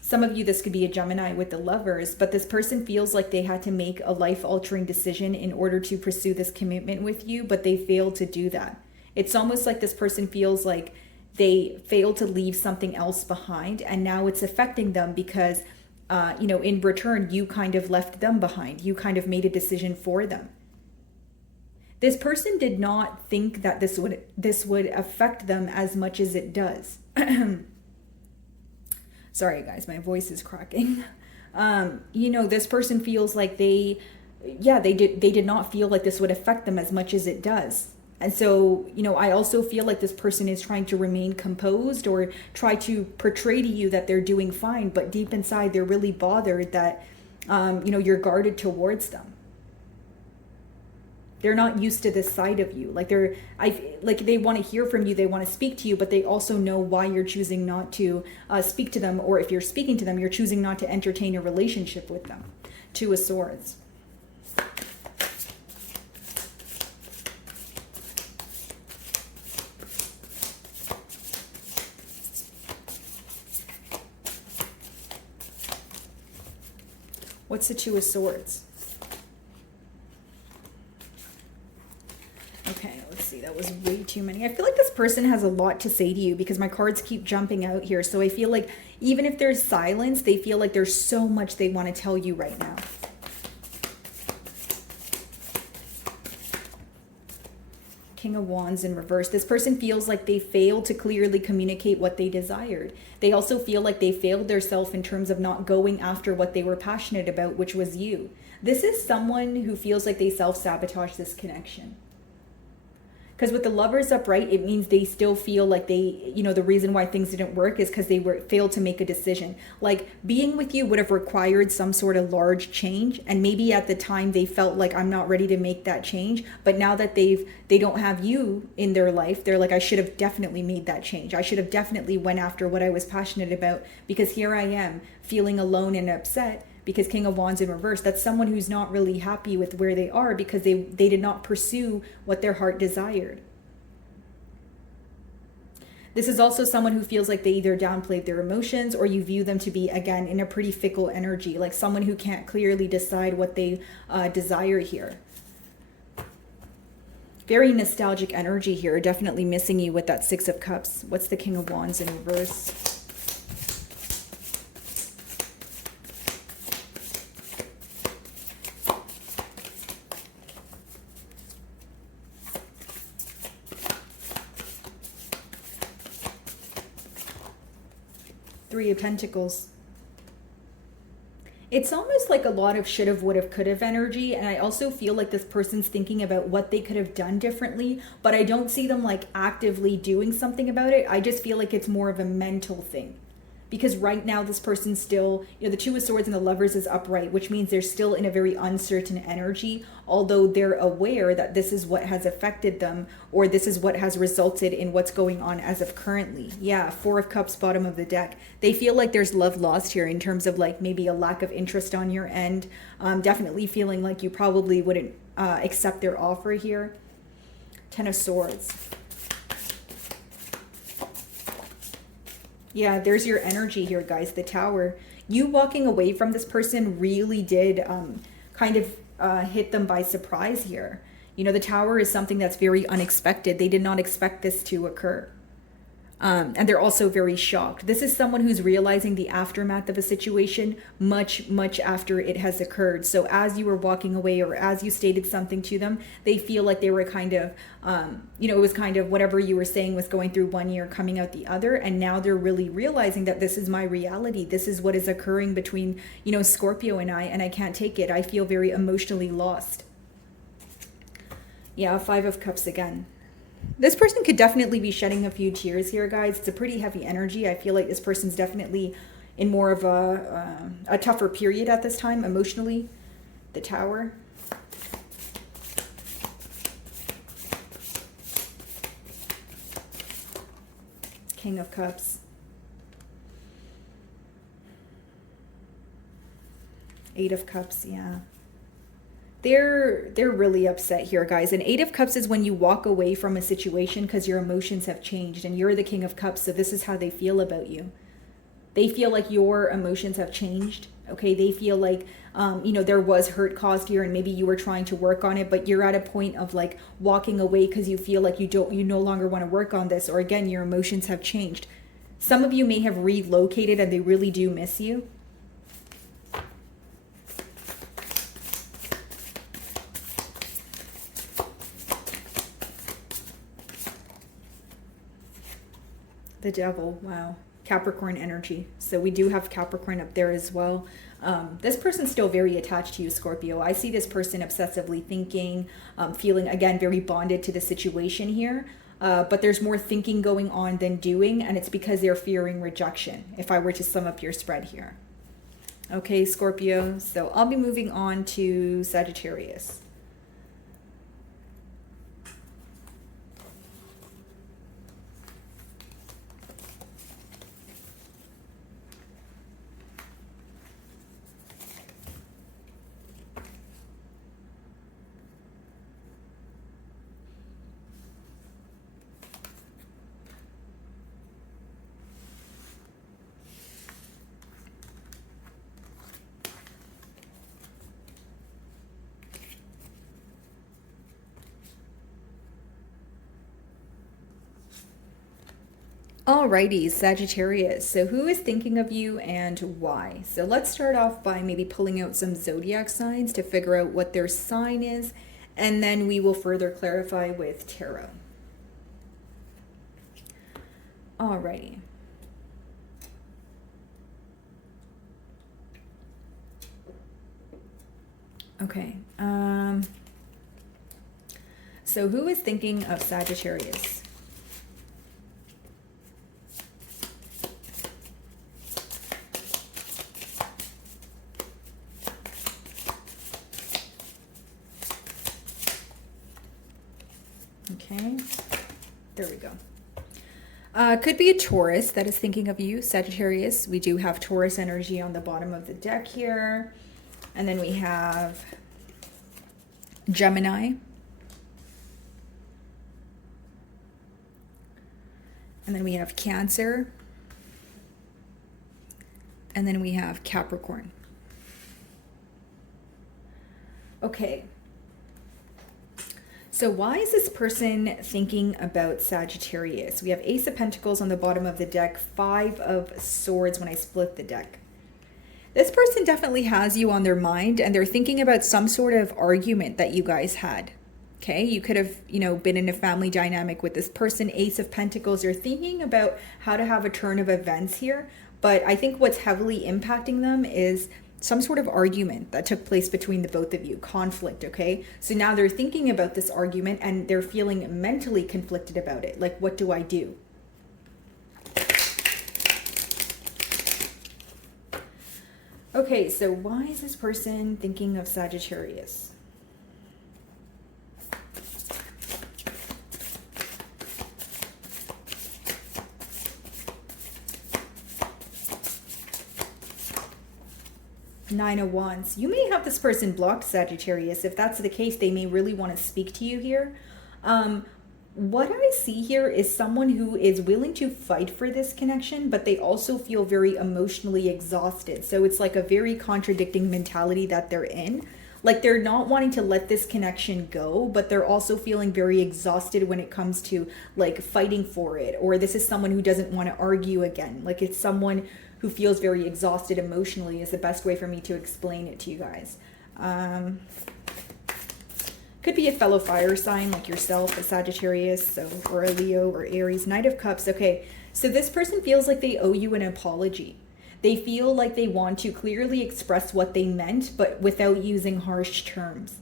Some of you, this could be a Gemini with the Lovers, but this person feels like they had to make a life-altering decision in order to pursue this commitment with you, but they failed to do that. It's almost like this person feels like they failed to leave something else behind, and now it's affecting them because, in return, you kind of left them behind. You kind of made a decision for them. This person did not think that this would affect them as much as it does. Sorry guys, my voice is cracking. This person feels like they did not feel like this would affect them as much as it does. And so, I also feel like this person is trying to remain composed or try to portray to you that they're doing fine, but deep inside they're really bothered that you're guarded towards them. They're not used to this side of you. They want to hear from you. They want to speak to you, but they also know why you're choosing not to speak to them. Or if you're speaking to them, you're choosing not to entertain a relationship with them. Two of Swords. What's the Two of Swords? Okay, let's see. That was way too many. I feel like this person has a lot to say to you because my cards keep jumping out here. So I feel like even if there's silence, they feel like there's so much they want to tell you right now. King of Wands in reverse. This person feels like they failed to clearly communicate what they desired. They also feel like they failed themselves in terms of not going after what they were passionate about, which was you. This is someone who feels like they self-sabotage this connection. Because with the Lovers upright, it means they still feel like they, the reason why things didn't work is because they failed to make a decision. Like, being with you would have required some sort of large change. And maybe at the time they felt like, I'm not ready to make that change. But now that they don't have you in their life, they're like, I should have definitely made that change. I should have definitely went after what I was passionate about, because here I am feeling alone and upset. Because King of Wands in reverse, that's someone who's not really happy with where they are because they did not pursue what their heart desired. This is also someone who feels like they either downplayed their emotions, or you view them to be, again, in a pretty fickle energy, like someone who can't clearly decide what they desire here. Very nostalgic energy here, definitely missing you with that Six of Cups. What's the King of Wands in reverse? Three of Pentacles. It's almost like a lot of should have, would have, could have energy. And I also feel like this person's thinking about what they could have done differently, but I don't see them like actively doing something about it. I just feel like it's more of a mental thing. Because right now this person's still, the Two of Swords and the Lovers is upright, which means they're still in a very uncertain energy, although they're aware that this is what has affected them, or this is what has resulted in what's going on as of currently. Yeah, Four of Cups, bottom of the deck. They feel like there's love lost here in terms of like maybe a lack of interest on your end. Definitely feeling like you probably wouldn't accept their offer here. Ten of Swords. Yeah, there's your energy here, guys. The Tower. You walking away from this person really did kind of hit them by surprise here. The Tower is something that's very unexpected. They did not expect this to occur. And they're also very shocked. This is someone who's realizing the aftermath of a situation much, much after it has occurred. So as you were walking away, or as you stated something to them, they feel like they were kind of, it was kind of whatever you were saying was going through one ear, coming out the other. And now they're really realizing that this is my reality. This is what is occurring between, Scorpio and I can't take it. I feel very emotionally lost. Yeah, Five of Cups again. This person could definitely be shedding a few tears here, guys. It's a pretty heavy energy. I feel like this person's definitely in more of a tougher period at this time emotionally. The Tower. King of Cups. Eight of Cups, yeah. They're really upset here, guys. And Eight of Cups is when you walk away from a situation because your emotions have changed, and you're the King of Cups, so this is how they feel about you. They feel like your emotions have changed, okay? They feel like, there was hurt caused here, and maybe you were trying to work on it, but you're at a point of like walking away because you feel like you no longer want to work on this, or again, your emotions have changed. Some of you may have relocated and they really do miss you. The Devil, wow. Capricorn energy. So we do have Capricorn up there as well. This person's still very attached to you, Scorpio. I see this person obsessively thinking, feeling, again, very bonded to the situation here. But there's more thinking going on than doing, and it's because they're fearing rejection, if I were to sum up your spread here. Okay, Scorpio. So I'll be moving on to Sagittarius. Alrighty, Sagittarius. So who is thinking of you and why? So let's start off by maybe pulling out some zodiac signs to figure out what their sign is And then we will further clarify with tarot. Alrighty. Okay. So who is thinking of Sagittarius? Okay, there we go. Could be a Taurus that is thinking of you, Sagittarius. We do have Taurus energy on the bottom of the deck here. And then we have Gemini. And then we have Cancer. And then we have Capricorn. Okay. So why is this person thinking about Sagittarius? We have Ace of Pentacles on the bottom of the deck, Five of Swords when I split the deck. This person definitely has you on their mind, and they're thinking about some sort of argument that you guys had. Okay, you could have, been in a family dynamic with this person. Ace of Pentacles, you're thinking about how to have a turn of events here. But I think what's heavily impacting them is some sort of argument that took place between the both of you, conflict, okay? So now they're thinking about this argument and they're feeling mentally conflicted about it. Like, what do I do? Okay, so why is this person thinking of Sagittarius? Nine of Wands. You may have this person blocked, Sagittarius. If that's the case, they may really want to speak to you here. What I see here is someone who is willing to fight for this connection, but they also feel very emotionally exhausted. So it's like a very contradicting mentality that they're in. Like, they're not wanting to let this connection go, but they're also feeling very exhausted when it comes to like fighting for it. Or this is someone who doesn't want to argue again. Like, it's someone who feels very exhausted emotionally is the best way for me to explain it to you guys. Could be a fellow fire sign like yourself, a Sagittarius, or a Leo or Aries. Knight of Cups. Okay, so this person feels like they owe you an apology. They feel like they want to clearly express what they meant, but without using harsh terms.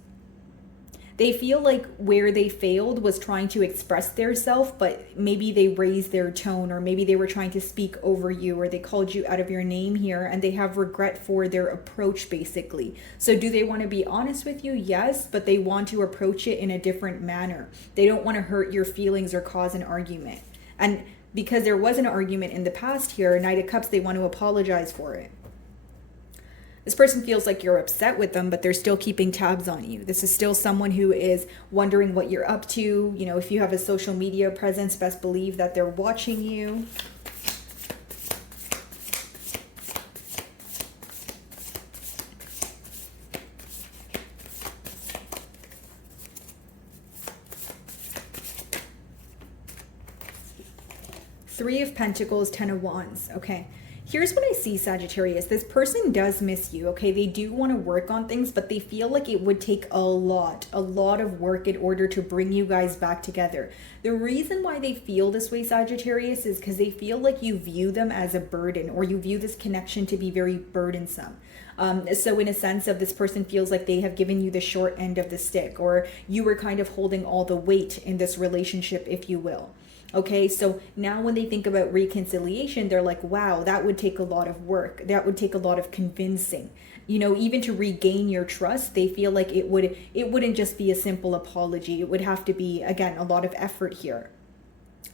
They feel like where they failed was trying to express their self, but maybe they raised their tone, or maybe they were trying to speak over you, or they called you out of your name here, and they have regret for their approach, basically. So do they want to be honest with you? Yes, but they want to approach it in a different manner. They don't want to hurt your feelings or cause an argument. And because there was an argument in the past here, Knight of Cups, they want to apologize for it. This person feels like you're upset with them, but they're still keeping tabs on you. This is still someone who is wondering what you're up to. If you have a social media presence, best believe that they're watching you. Three of Pentacles, Ten of Wands. Okay. Here's what I see, Sagittarius. This person does miss you, okay? They do want to work on things, but they feel like it would take a lot of work in order to bring you guys back together. The reason why they feel this way, Sagittarius, is because they feel like you view them as a burden, or you view this connection to be very burdensome. So in a sense of, this person feels like they have given you the short end of the stick, or you were kind of holding all the weight in this relationship, if you will. Okay, so now when they think about reconciliation, they're like, wow, that would take a lot of work. That would take a lot of convincing. Even to regain your trust, they feel like it wouldn't just be a simple apology. It would have to be, again, a lot of effort here.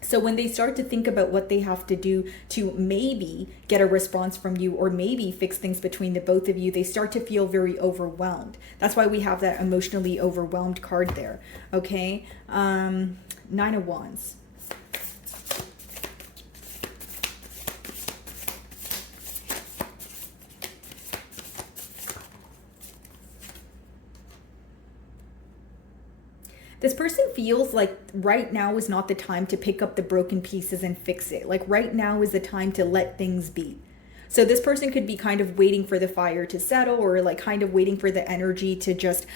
So when they start to think about what they have to do to maybe get a response from you, or maybe fix things between the both of you, they start to feel very overwhelmed. That's why we have that emotionally overwhelmed card there. Okay, Nine of Wands. This person feels like right now is not the time to pick up the broken pieces and fix it. Like, right now is the time to let things be. So this person could be kind of waiting for the fire to settle, or like kind of waiting for the energy to just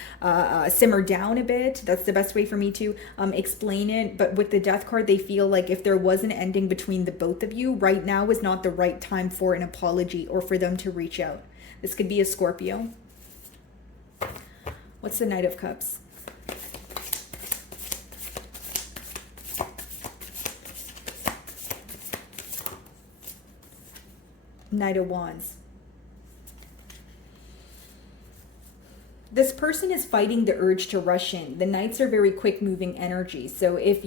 simmer down a bit. That's the best way for me to explain it. But with the Death card, they feel like if there was an ending between the both of you, right now is not the right time for an apology or for them to reach out. This could be a Scorpio. What's the Knight of Cups? Knight of Wands. This person is fighting the urge to rush in. The Knights are very quick moving energy. So if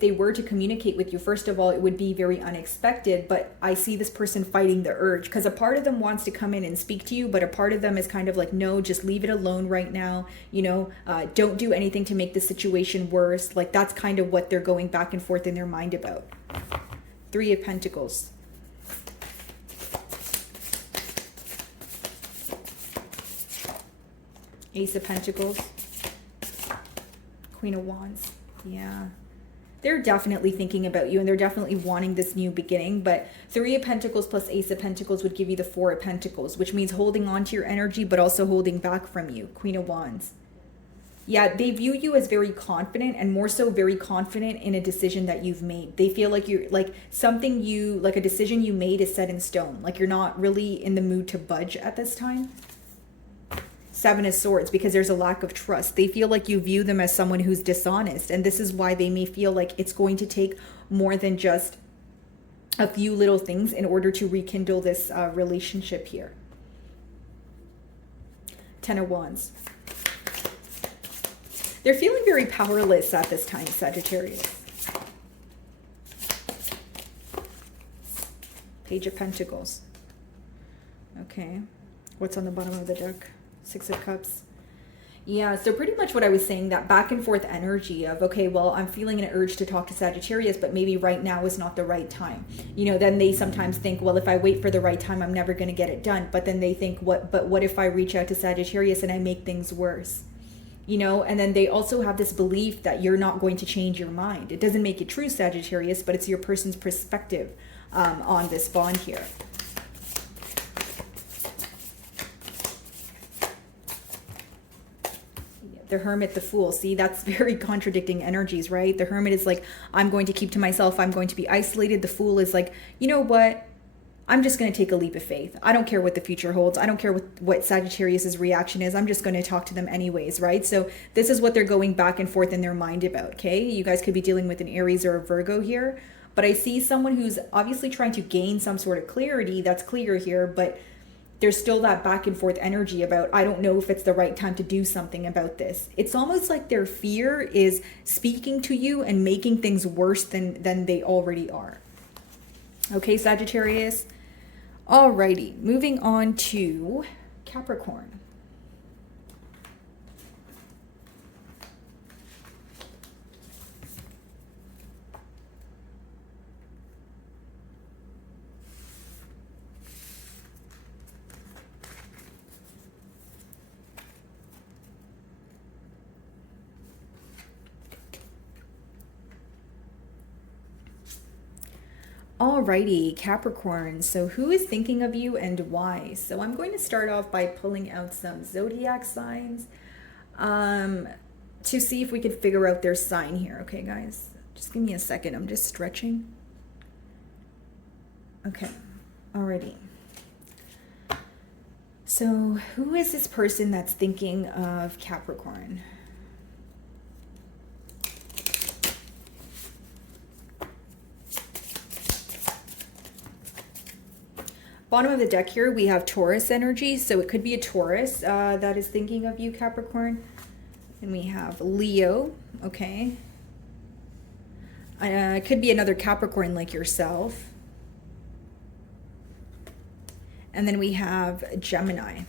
they were to communicate with you, first of all, it would be very unexpected, but I see this person fighting the urge because a part of them wants to come in and speak to you, but a part of them is kind of like, no, just leave it alone right now. You know, don't do anything to make the situation worse. Like that's kind of what they're going back and forth in their mind about. Three of Pentacles. Ace of Pentacles, Queen of Wands. Yeah, they're definitely thinking about you and they're definitely wanting this new beginning. But Three of Pentacles plus Ace of Pentacles would give you the Four of Pentacles, which means holding on to your energy, but also holding back from you. Queen of Wands. Yeah, they view you as very confident, and more so very confident in a decision that you've made. They feel like you're like something you, like a decision you made is set in stone. Like you're not really in the mood to budge at this time. Seven of Swords, because there's a lack of trust. They feel like you view them as someone who's dishonest, and this is why they may feel like it's going to take more than just a few little things in order to rekindle this relationship here. Ten of Wands. They're feeling very powerless at this time, Sagittarius. Page of Pentacles. Okay. What's on the bottom of the deck? Six of Cups. Yeah, so pretty much what I was saying, that back and forth energy of, okay, well, I'm feeling an urge to talk to Sagittarius, but maybe right now is not the right time. You know, then they sometimes think, well, if I wait for the right time, I'm never going to get it done. But then they think, what if I reach out to Sagittarius and I make things worse? You know, and then they also have this belief that you're not going to change your mind. It doesn't make it true, Sagittarius, but it's your person's perspective on this bond here. The Hermit, the Fool. See, that's very contradicting energies, right? The Hermit is like, I'm going to keep to myself. I'm going to be isolated. The Fool is like, you know what? I'm just going to take a leap of faith. I don't care what the future holds. I don't care what Sagittarius's reaction is. I'm just going to talk to them anyways, right? So this is what they're going back and forth in their mind about, okay? You guys could be dealing with an Aries or a Virgo here, but I see someone who's obviously trying to gain some sort of clarity. That's clear here, but there's still that back and forth energy about, I don't know if it's the right time to do something about this. It's almost like their fear is speaking to you and making things worse than they already are. Okay, Sagittarius. Alrighty, moving on to Capricorn. Alrighty, Capricorn. So who is thinking of you and why? So I'm going to start off by pulling out some zodiac signs to see if we can figure out their sign here. Okay, guys, just give me a second. I'm just stretching. Okay, alrighty. So who is this person that's thinking of Capricorn? Bottom of the deck here, we have Taurus energy. So it could be a Taurus that is thinking of you, Capricorn. And we have Leo, okay. It could be another Capricorn like yourself. And then we have Gemini.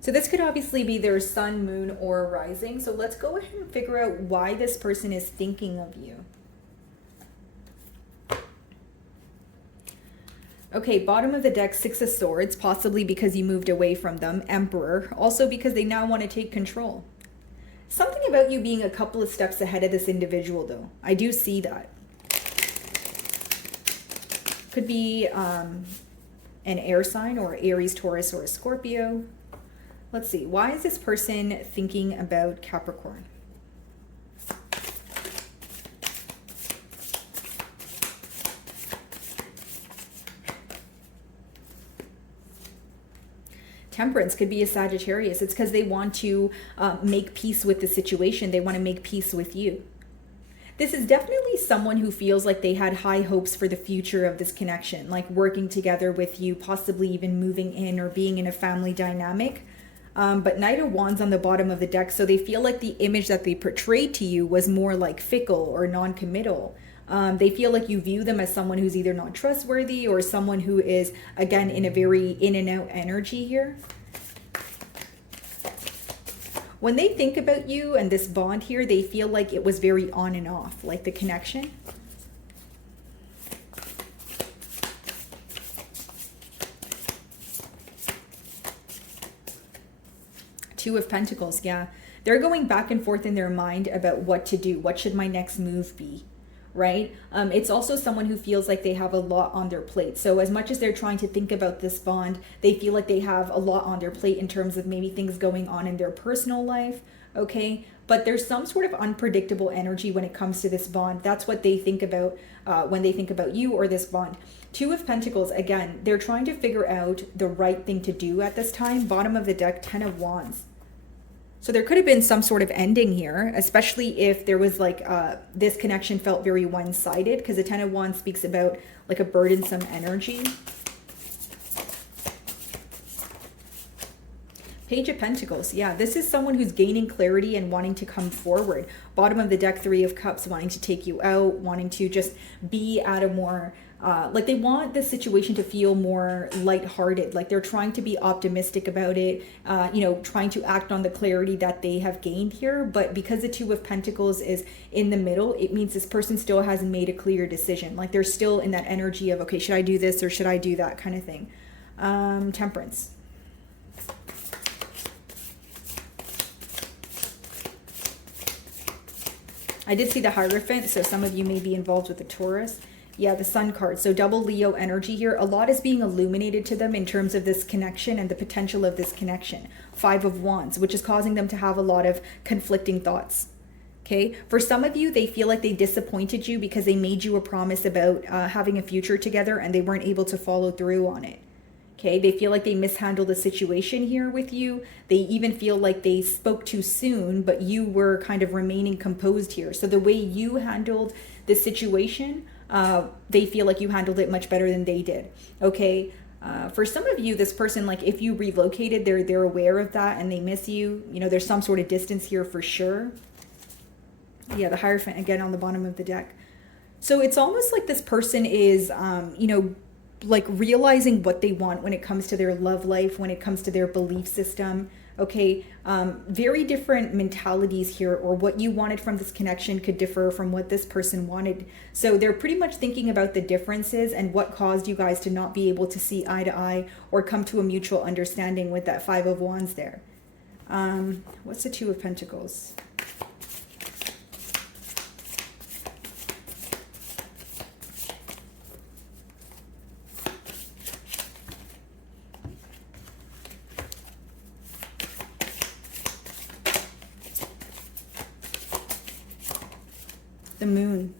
So this could obviously be their sun, moon, or rising. So let's go ahead and figure out why this person is thinking of you. Okay, bottom of the deck, Six of Swords, possibly because you moved away from them. Emperor, also because they now want to take control. Something about you being a couple of steps ahead of this individual, though. I do see that. Could be an air sign, or Aries, Taurus, or a Scorpio. Let's see, why is this person thinking about Capricorn? Temperance could be a Sagittarius. It's because they want to make peace with the situation. They want to make peace with you. This is definitely someone who feels like they had high hopes for the future of this connection, like working together with you, possibly even moving in or being in a family dynamic. But Knight of Wands on the bottom of the deck, so they feel like the image that they portrayed to you was more like fickle or non-committal. They feel like you view them as someone who's either not trustworthy or someone who is, again, in a very in and out energy here. When they think about you and this bond here, they feel like it was very on and off, like the connection. Two of Pentacles, yeah. They're going back and forth in their mind about what to do. What should my next move be? Right? It's also someone who feels like they have a lot on their plate. So as much as they're trying to think about this bond, they feel like they have a lot on their plate in terms of maybe things going on in their personal life, okay? But there's some sort of unpredictable energy when it comes to this bond. That's what they think about when they think about you or this bond. Two of Pentacles, again, they're trying to figure out the right thing to do at this time. Bottom of the deck, Ten of Wands. So there could have been some sort of ending here, especially if there was like this connection felt very one-sided, because the Ten of Wands speaks about like a burdensome energy. Page of Pentacles. Yeah, this is someone who's gaining clarity and wanting to come forward. Bottom of the deck, Three of Cups, wanting to take you out, wanting to just be at a more like they want the situation to feel more lighthearted, like they're trying to be optimistic about it, trying to act on the clarity that they have gained here. But because the Two of Pentacles is in the middle, it means this person still hasn't made a clear decision. Like they're still in that energy of, okay, should I do this or should I do that kind of thing. Temperance. I did see the Hierophant, so some of you may be involved with the Taurus. Yeah, the Sun card. So double Leo energy here. A lot is being illuminated to them in terms of this connection and the potential of this connection. Five of Wands, which is causing them to have a lot of conflicting thoughts. Okay. For some of you, they feel like they disappointed you because they made you a promise about having a future together and they weren't able to follow through on it. Okay, they feel like they mishandled the situation here with you. They even feel like they spoke too soon, but you were kind of remaining composed here. So the way you handled the situation, they feel like you handled it much better than they did. Okay, for some of you, this person, like if you relocated, they're aware of that and they miss you. You know, there's some sort of distance here for sure. Yeah, the Hierophant again on the bottom of the deck. So it's almost like this person is, like realizing what they want when it comes to their love life, when it comes to their belief system. Okay, very different mentalities here, or what you wanted from this connection could differ from what this person wanted. So they're pretty much thinking about the differences and what caused you guys to not be able to see eye to eye or come to a mutual understanding with that Five of Wands there. What's the Two of Pentacles? The Moon.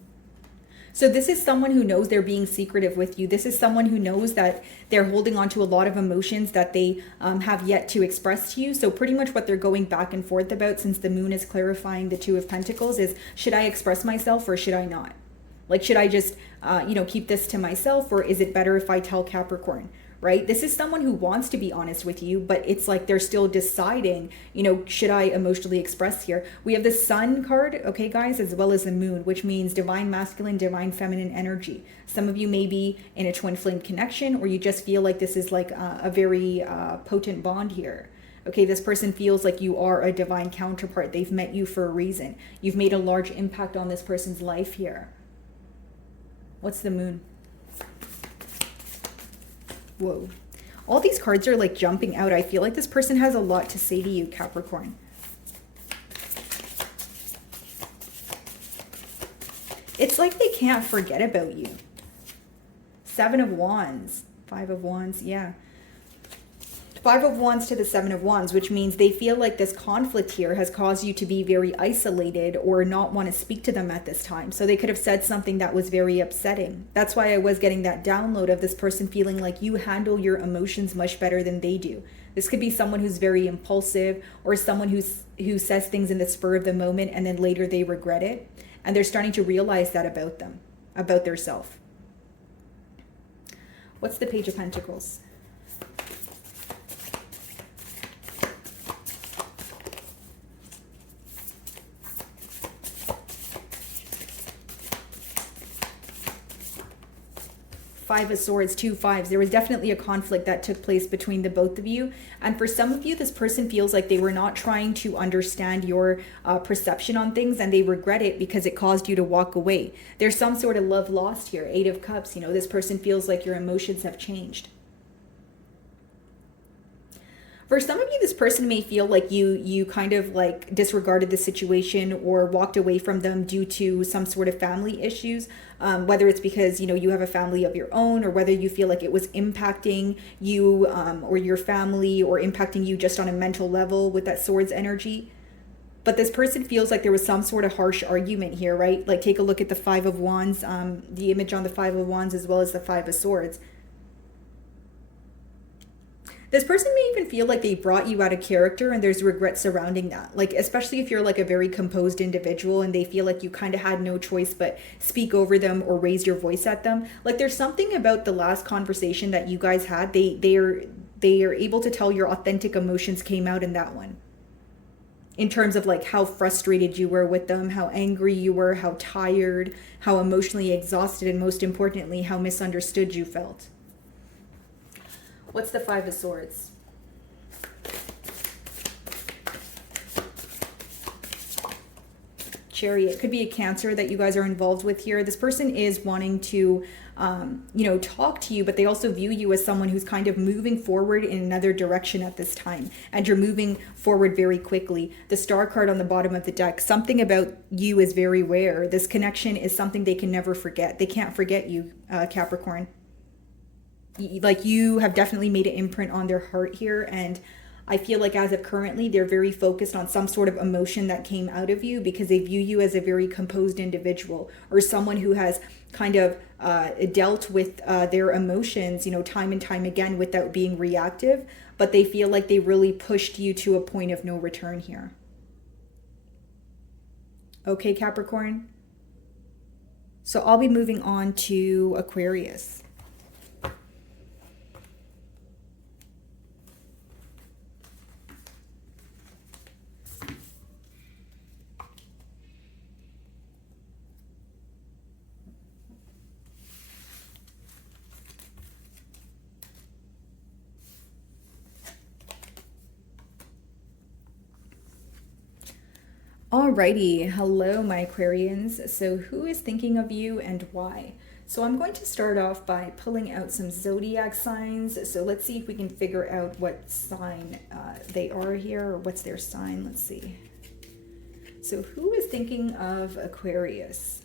So this is someone who knows they're being secretive with you. This is someone who knows that they're holding on to a lot of emotions that they have yet to express to you. So pretty much what they're going back and forth about, since the Moon is clarifying the Two of Pentacles, is should I express myself or should I not? Like, should I just, keep this to myself, or is it better if I tell Capricorn? Right? This is someone who wants to be honest with you, but it's like they're still deciding, should I emotionally express here? We have the Sun card, okay, guys, as well as the Moon, which means divine masculine, divine feminine energy. Some of you may be in a twin flame connection, or you just feel like this is like a very potent bond here. Okay, this person feels like you are a divine counterpart. They've met you for a reason. You've made a large impact on this person's life here. What's the Moon? Whoa. All these cards are like jumping out. I feel like this person has a lot to say to you, Capricorn. It's like they can't forget about you. Seven of Wands. Five of Wands, yeah. Five of Wands to the Seven of Wands, which means they feel like this conflict here has caused you to be very isolated or not want to speak to them at this time. So they could have said something that was very upsetting. That's why I was getting that download of this person feeling like you handle your emotions much better than they do. This could be someone who's very impulsive, or someone who says things in the spur of the moment and then later they regret it. And they're starting to realize that about them, about their self. What's the Page of Pentacles? Five of Swords, 2 5s. There was definitely a conflict that took place between the both of you. And for some of you, this person feels like they were not trying to understand your perception on things, and they regret it because it caused you to walk away. There's some sort of love lost here. 8 of Cups, you know, this person feels like your emotions have changed. For some of you, this person may feel like you kind of like disregarded the situation or walked away from them due to some sort of family issues, whether it's because, you know, you have a family of your own, or whether you feel like it was impacting you or your family, or impacting you just on a mental level with that Swords energy. But this person feels like there was some sort of harsh argument here, right? Like, take a look at the Five of Wands, the image on the Five of Wands, as well as the Five of Swords. This person may even feel like they brought you out of character, and there's regret surrounding that. Like, especially if you're like a very composed individual and they feel like you kind of had no choice but speak over them or raise your voice at them. Like, there's something about the last conversation that you guys had. They are able to tell your authentic emotions came out in that one. In terms of like how frustrated you were with them, how angry you were, how tired, how emotionally exhausted, and most importantly, how misunderstood you felt. What's the Five of Swords? Chariot. Could be a Cancer that you guys are involved with here. This person is wanting to, talk to you, but they also view you as someone who's kind of moving forward in another direction at this time. And you're moving forward very quickly. The Star card on the bottom of the deck. Something about you is very rare. This connection is something they can never forget. They can't forget you, Capricorn. Like, you have definitely made an imprint on their heart here, and I feel like as of currently they're very focused on some sort of emotion that came out of you, because they view you as a very composed individual, or someone who has kind of dealt with their emotions, time and time again without being reactive, but they feel like they really pushed you to a point of no return here. Okay, Capricorn. So I'll be moving on to Aquarius. Alrighty, hello my Aquarians. So who is thinking of you and why? So I'm going to start off by pulling out some zodiac signs. So let's see if we can figure out what sign they are here, or what's their sign. Let's see. So who is thinking of Aquarius?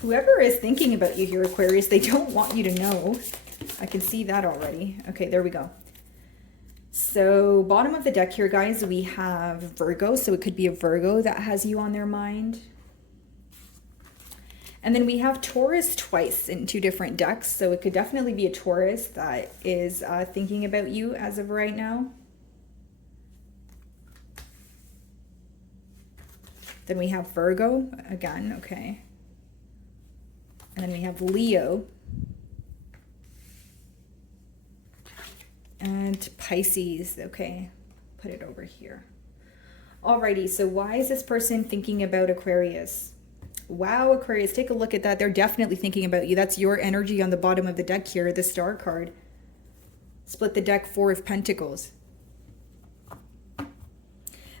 Whoever is thinking about you here, Aquarius, they don't want you to know. I can see that already. Okay, there we go. So bottom of the deck here, guys, we have Virgo. So it could be a Virgo that has you on their mind. And then we have Taurus twice in two different decks. So it could definitely be a Taurus that is thinking about you as of right now. Then we have Virgo again, okay. And then we have Leo and Pisces. Okay, put it over here. Alrighty, so why is this person thinking about Aquarius? Wow, Aquarius, take a look at that. They're definitely thinking about you. That's your energy on the bottom of the deck here, the Star card. Split the deck, Four of Pentacles.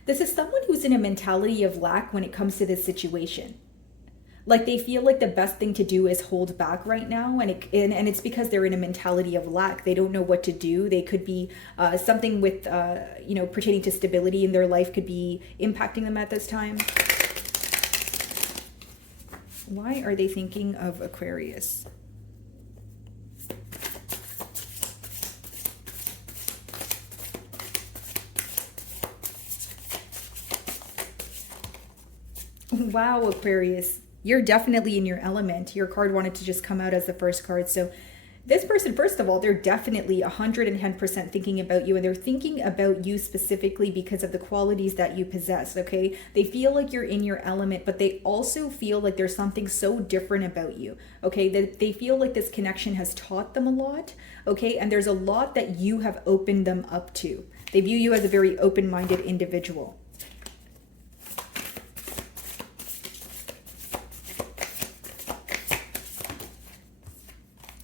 This is someone who's in a mentality of lack when it comes to this situation. Like they feel like the best thing to do is hold back right now, and it's because they're in a mentality of lack. They don't know what to do. They could be something with pertaining to stability in their life could be impacting them at this time. Why are they thinking of Aquarius? Wow, Aquarius, you're definitely in your element. Your card wanted to just come out as the first card. So this person, first of all, they're definitely 110% thinking about you, and they're thinking about you specifically because of the qualities that you possess, okay? They feel like you're in your element, but they also feel like there's something so different about you, okay? That they feel like this connection has taught them a lot, okay? And there's a lot that you have opened them up to. They view you as a very open-minded individual.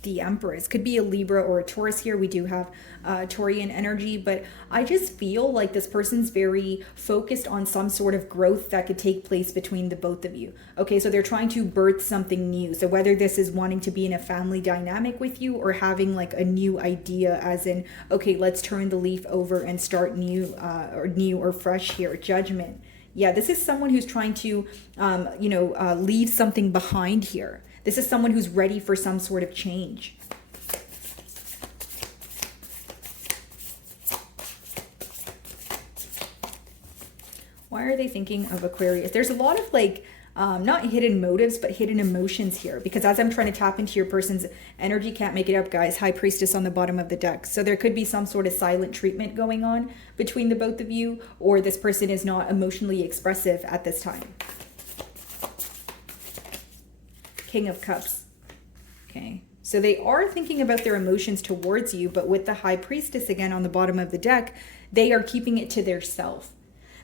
The Empress could be a Libra or a Taurus here. We do have Taurian energy, but I just feel like this person's very focused on some sort of growth that could take place between the both of you. Okay, so they're trying to birth something new. So whether this is wanting to be in a family dynamic with you or having like a new idea, as in, okay, let's turn the leaf over and start new or fresh here. Judgment. Yeah, this is someone who's trying to, leave something behind here. This is someone who's ready for some sort of change. Why are they thinking of Aquarius? There's a lot of not hidden motives, but hidden emotions here. Because as I'm trying to tap into your person's energy, can't make it up, guys. High Priestess on the bottom of the deck. So there could be some sort of silent treatment going on between the both of you, or this person is not emotionally expressive at this time. King of Cups. Okay, so they are thinking about their emotions towards you, but with the High Priestess again on the bottom of the deck, they are keeping it to their self.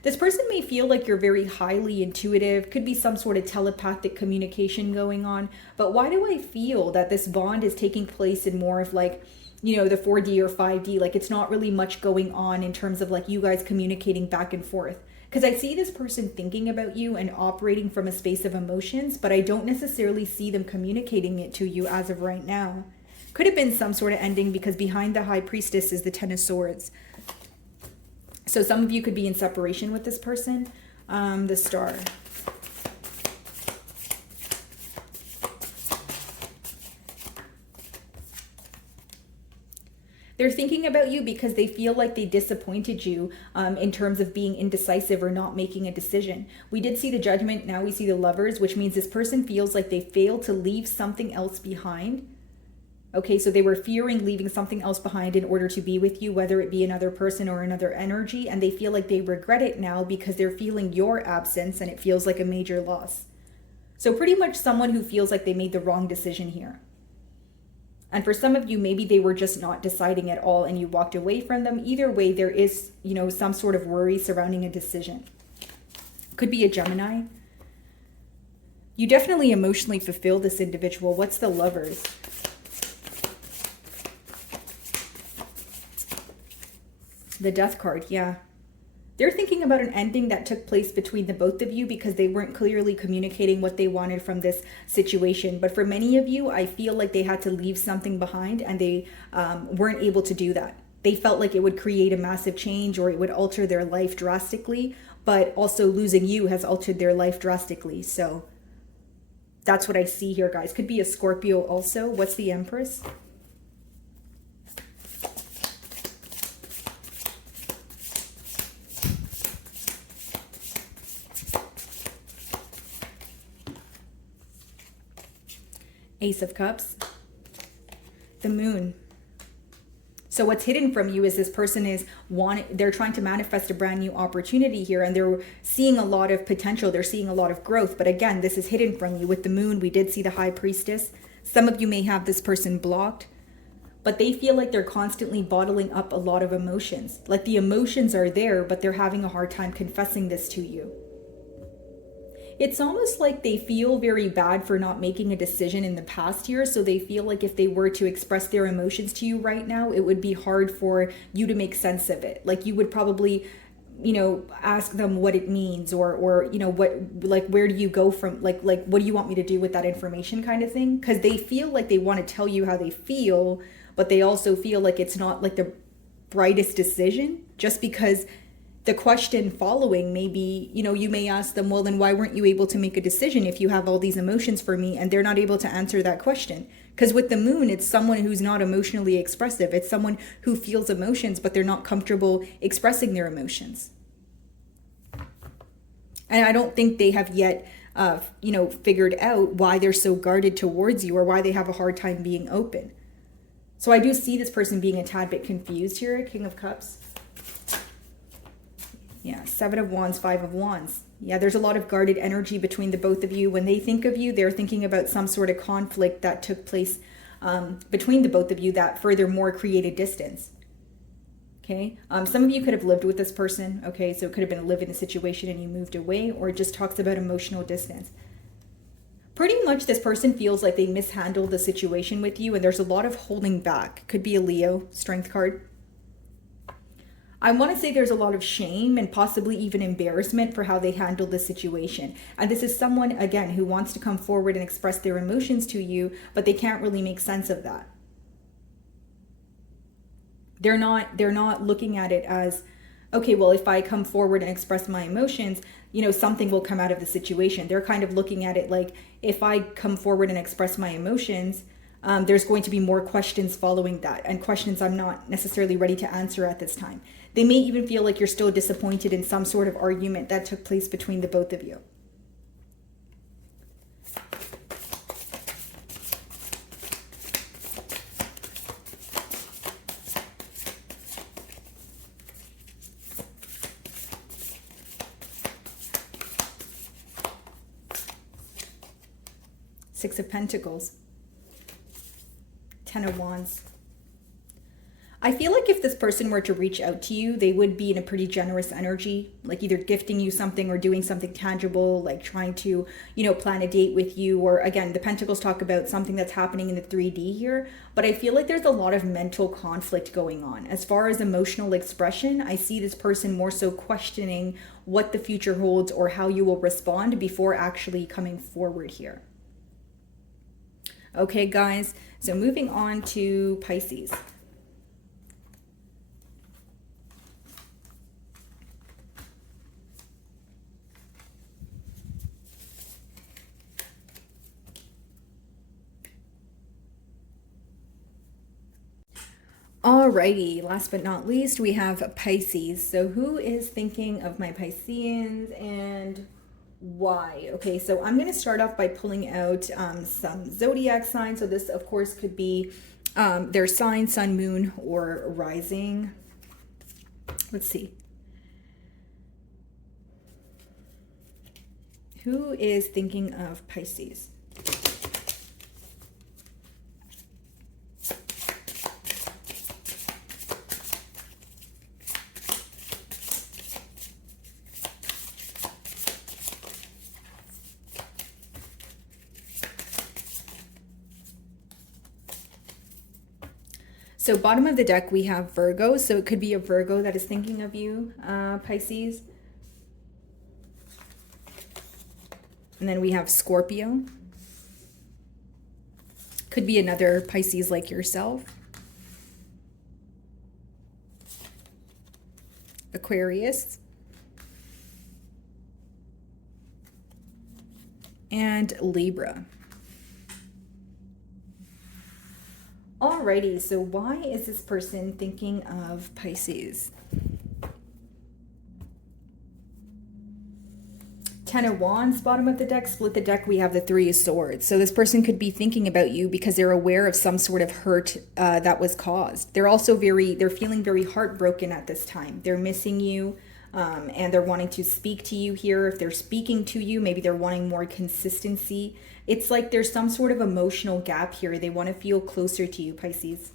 This person may feel like you're very highly intuitive, could be some sort of telepathic communication going on, but why do I feel that this bond is taking place in more of the 4D or 5D? Like it's not really much going on in terms of like you guys communicating back and forth. Because I see this person thinking about you and operating from a space of emotions, but I don't necessarily see them communicating it to you as of right now. Could have been some sort of ending because behind the High Priestess is the Ten of Swords. So some of you could be in separation with this person. The Star. They're thinking about you because they feel like they disappointed you in terms of being indecisive or not making a decision. We did see the Judgment, now we see the Lovers, which means this person feels like they failed to leave something else behind. Okay, so they were fearing leaving something else behind in order to be with you, whether it be another person or another energy, and they feel like they regret it now because they're feeling your absence and it feels like a major loss. So pretty much someone who feels like they made the wrong decision here. And for some of you, maybe they were just not deciding at all and you walked away from them. Either way, there is, some sort of worry surrounding a decision. Could be a Gemini. You definitely emotionally fulfill this individual. What's the Lovers? The Death card, yeah. They're thinking about an ending that took place between the both of you because they weren't clearly communicating what they wanted from this situation. But for many of you, I feel like they had to leave something behind and they weren't able to do that. They felt like it would create a massive change or it would alter their life drastically, but also losing you has altered their life drastically. So that's what I see here, guys. Could be a Scorpio also. What's the Empress? Ace of Cups, the Moon. So what's hidden from you is this person they're trying to manifest a brand new opportunity here and they're seeing a lot of potential. They're seeing a lot of growth. But again, this is hidden from you. With the Moon, we did see the High Priestess. Some of you may have this person blocked, but they feel like they're constantly bottling up a lot of emotions. Like the emotions are there, but they're having a hard time confessing this to you. It's almost like they feel very bad for not making a decision in the past year. So they feel like if they were to express their emotions to you right now, it would be hard for you to make sense of it. Like you would probably you know, ask them what it means, or, you know, what, like, where do you go from, like, what do you want me to do with that information kind of thing? Because they feel like they want to tell you how they feel, but they also feel like it's not like the brightest decision, just because the question following may be, you know, you may ask them, well, then why weren't you able to make a decision if you have all these emotions for me? And they're not able to answer that question. Because with the moon, it's someone who's not emotionally expressive. It's someone who feels emotions, but they're not comfortable expressing their emotions. And I don't think they have yet, you know, figured out why they're so guarded towards you, or why they have a hard time being open. So I do see this person being a tad bit confused here. King of Cups. Yeah, Seven of Wands, Five of Wands. Yeah, there's a lot of guarded energy between the both of you. When they think of you, they're thinking about some sort of conflict that took place between the both of you that furthermore created distance. Okay, some of you could have lived with this person. Okay, so it could have been a live-in situation and you moved away, or it just talks about emotional distance. Pretty much this person feels like they mishandled the situation with you, and there's a lot of holding back. Could be a Leo, Strength card. I want to say there's a lot of shame and possibly even embarrassment for how they handled the situation. And this is someone, again, who wants to come forward and express their emotions to you, but they can't really make sense of that. They're not looking at it as, okay, well, if I come forward and express my emotions, you know, something will come out of the situation. They're kind of looking at it like, if I come forward and express my emotions, there's going to be more questions following that, and questions I'm not necessarily ready to answer at this time. They may even feel like you're still disappointed in some sort of argument that took place between the both of you. Six of Pentacles. Ten of Wands. I feel like if this person were to reach out to you, they would be in a pretty generous energy, like either gifting you something or doing something tangible, like trying to, you know, plan a date with you. Or again, the Pentacles talk about something that's happening in the 3D here, but I feel like there's a lot of mental conflict going on. As far as emotional expression, I see this person more so questioning what the future holds or how you will respond before actually coming forward here. Okay, guys, so moving on to Pisces. Alrighty, last but not least, we have Pisces. So who is thinking of my Pisceans and why? Okay, so I'm going to start off by pulling out some zodiac signs. So this, of course, could be their sign, sun, moon, or rising. Let's see. Who is thinking of Pisces? So bottom of the deck, we have Virgo. So it could be a Virgo that is thinking of you, Pisces. And then we have Scorpio. Could be another Pisces like yourself. Aquarius. And Libra. Alrighty, so why is this person thinking of Pisces? Ten of Wands, bottom of the deck. Split the deck, we have the Three of Swords. So this person could be thinking about you because they're aware of some sort of hurt that was caused. They're also they're feeling very heartbroken at this time. They're missing you, and they're wanting to speak to you here. If they're speaking to you, maybe they're wanting more consistency. It's like there's some sort of emotional gap here. They want to feel closer to you, Pisces.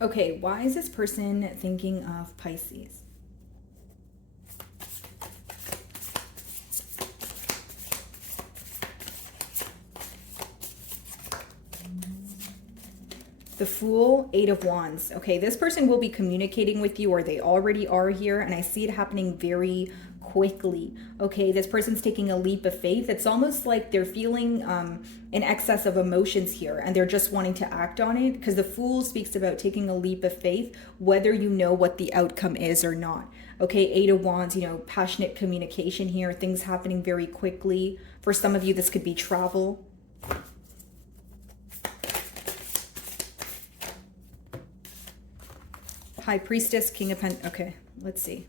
Okay, why is this person thinking of Pisces? The Fool, Eight of Wands. Okay, this person will be communicating with you, or they already are here, and I see it happening very quickly. Okay, this person's taking a leap of faith. It's almost like they're feeling an excess of emotions here, and they're just wanting to act on it, because the Fool speaks about taking a leap of faith, whether you know what the outcome is or not. Okay, Eight of Wands, you know, passionate communication here, things happening very quickly. For some of you, this could be travel. High Priestess, King of Pentacles. Okay, let's see.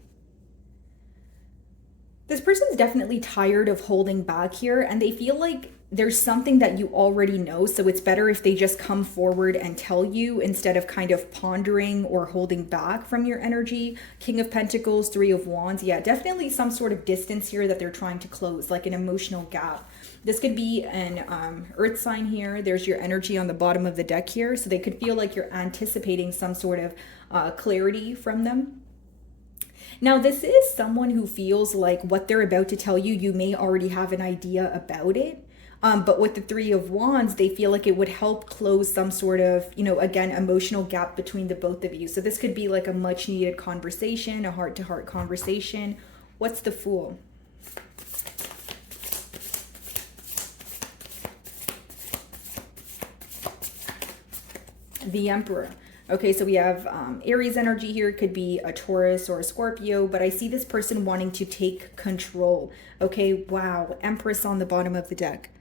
This person's definitely tired of holding back here, and they feel like there's something that you already know, so it's better if they just come forward and tell you instead of kind of pondering or holding back from your energy. King of Pentacles, Three of Wands. Yeah, definitely some sort of distance here that they're trying to close, like an emotional gap. This could be an earth sign here. There's your energy on the bottom of the deck here, so they could feel like you're anticipating some sort of clarity from them. Now, this is someone who feels like what they're about to tell you, you may already have an idea about it. But with the Three of Wands, they feel like it would help close some sort of, you know, again, emotional gap between the both of you. So this could be like a much needed conversation, a heart-to-heart conversation. What's the Fool? The Emperor. Okay, so we have Aries energy here. It could be a Taurus or a Scorpio, but I see this person wanting to take control. Okay, wow. Empress on the bottom of the deck.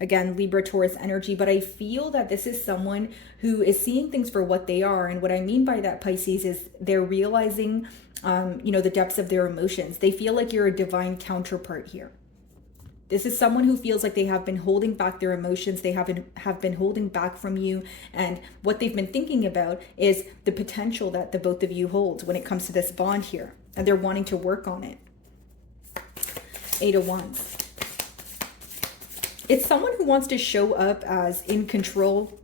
Again, Libra, Taurus energy, but I feel that this is someone who is seeing things for what they are. And what I mean by that, Pisces, is they're realizing, you know, the depths of their emotions. They feel like you're a divine counterpart here. This is someone who feels like they have been holding back their emotions. They have been holding back from you. And what they've been thinking about is the potential that the both of you hold when it comes to this bond here. And they're wanting to work on it. Eight of Wands. It's someone who wants to show up as in control.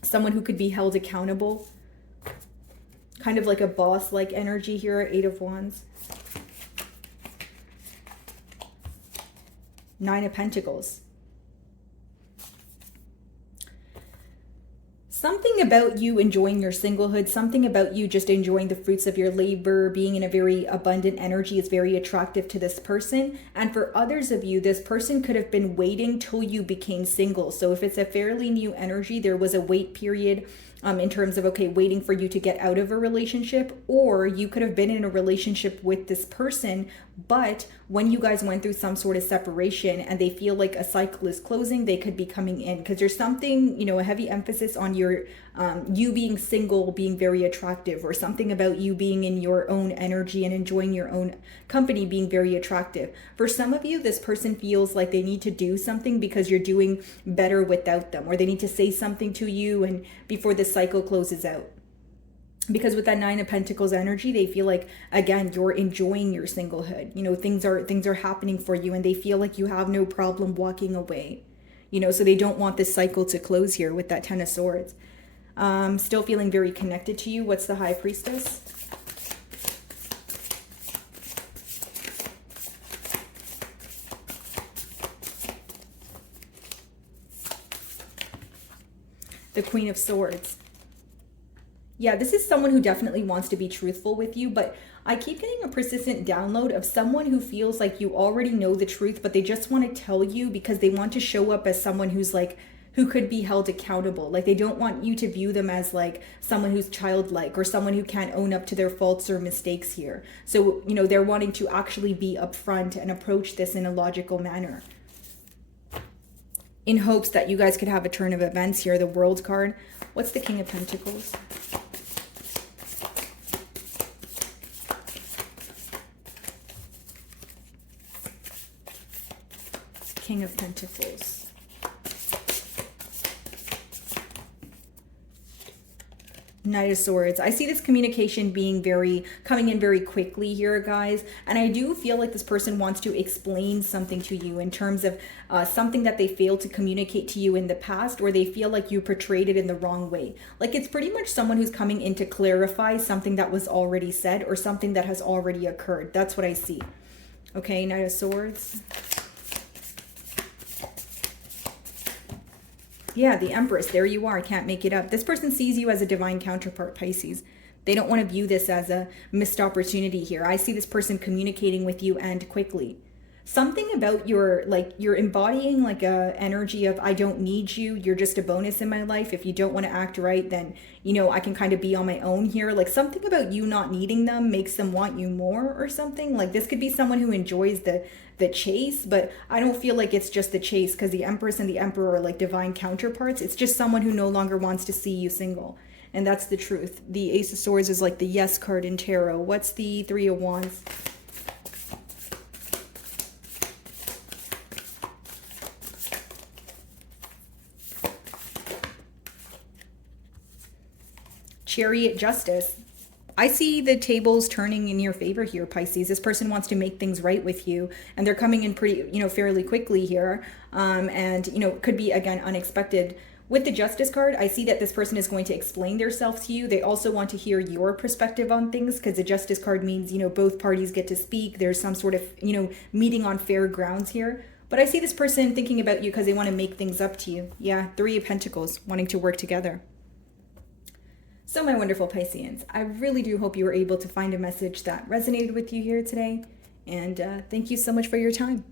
Someone who could be held accountable. Kind of like a boss-like energy here, Eight of Wands. Nine of Pentacles. Something about you enjoying your singlehood, something about you just enjoying the fruits of your labor, being in a very abundant energy is very attractive to this person. And for others of you, this person could have been waiting till you became single. So if it's a fairly new energy, there was a wait period in terms of, okay, waiting for you to get out of a relationship, or you could have been in a relationship with this person, but when you guys went through some sort of separation and they feel like a cycle is closing, they could be coming in, because there's something, you know, a heavy emphasis on your you being single being very attractive, or something about you being in your own energy and enjoying your own company being very attractive. For some of you, this person feels like they need to do something because you're doing better without them, or they need to say something to you and before the cycle closes out. Because with that Nine of Pentacles energy, they feel like, again, you're enjoying your singlehood. You know, things are happening for you, and they feel like you have no problem walking away. You know, so they don't want this cycle to close here with that Ten of Swords. Still feeling very connected to you. What's the High Priestess? The Queen of Swords. Yeah, this is someone who definitely wants to be truthful with you, but I keep getting a persistent download of someone who feels like you already know the truth, but they just want to tell you because they want to show up as someone who's like, who could be held accountable. Like, they don't want you to view them as like someone who's childlike or someone who can't own up to their faults or mistakes here. So, you know, they're wanting to actually be upfront and approach this in a logical manner, in hopes that you guys could have a turn of events here. The World card. What's the King of Pentacles? King of Pentacles. Knight of Swords. I see this communication being coming in very quickly here, guys. And I do feel like this person wants to explain something to you in terms of something that they failed to communicate to you in the past, or they feel like you portrayed it in the wrong way. Like, it's pretty much someone who's coming in to clarify something that was already said or something that has already occurred. That's what I see. Okay, Knight of Swords. Yeah, the Empress. There you are. Can't make it up. This person sees you as a divine counterpart, Pisces. They don't want to view this as a missed opportunity here. I see this person communicating with you and quickly. Something about your, like, you're embodying like a energy of, I don't need you. You're just a bonus in my life. If you don't want to act right, then, you know, I can kind of be on my own here. Like, something about you not needing them makes them want you more or something. Like, this could be someone who enjoys the chase, but I don't feel like it's just the chase, because the Empress and the Emperor are like divine counterparts. It's just someone who no longer wants to see you single. And that's the truth. The Ace of Swords is like the yes card in tarot. What's the Three of Wands? Chariot, Justice. I see the tables turning in your favor here, Pisces. This person wants to make things right with you, and they're coming in pretty, you know, fairly quickly here. And, you know, could be, again, unexpected. With the Justice card, I see that this person is going to explain themselves to you. They also want to hear your perspective on things, because the Justice card means, you know, both parties get to speak. There's some sort of, you know, meeting on fair grounds here. But I see this person thinking about you because they want to make things up to you. Yeah, Three of Pentacles, wanting to work together. So my wonderful Pisceans, I really do hope you were able to find a message that resonated with you here today. And thank you so much for your time.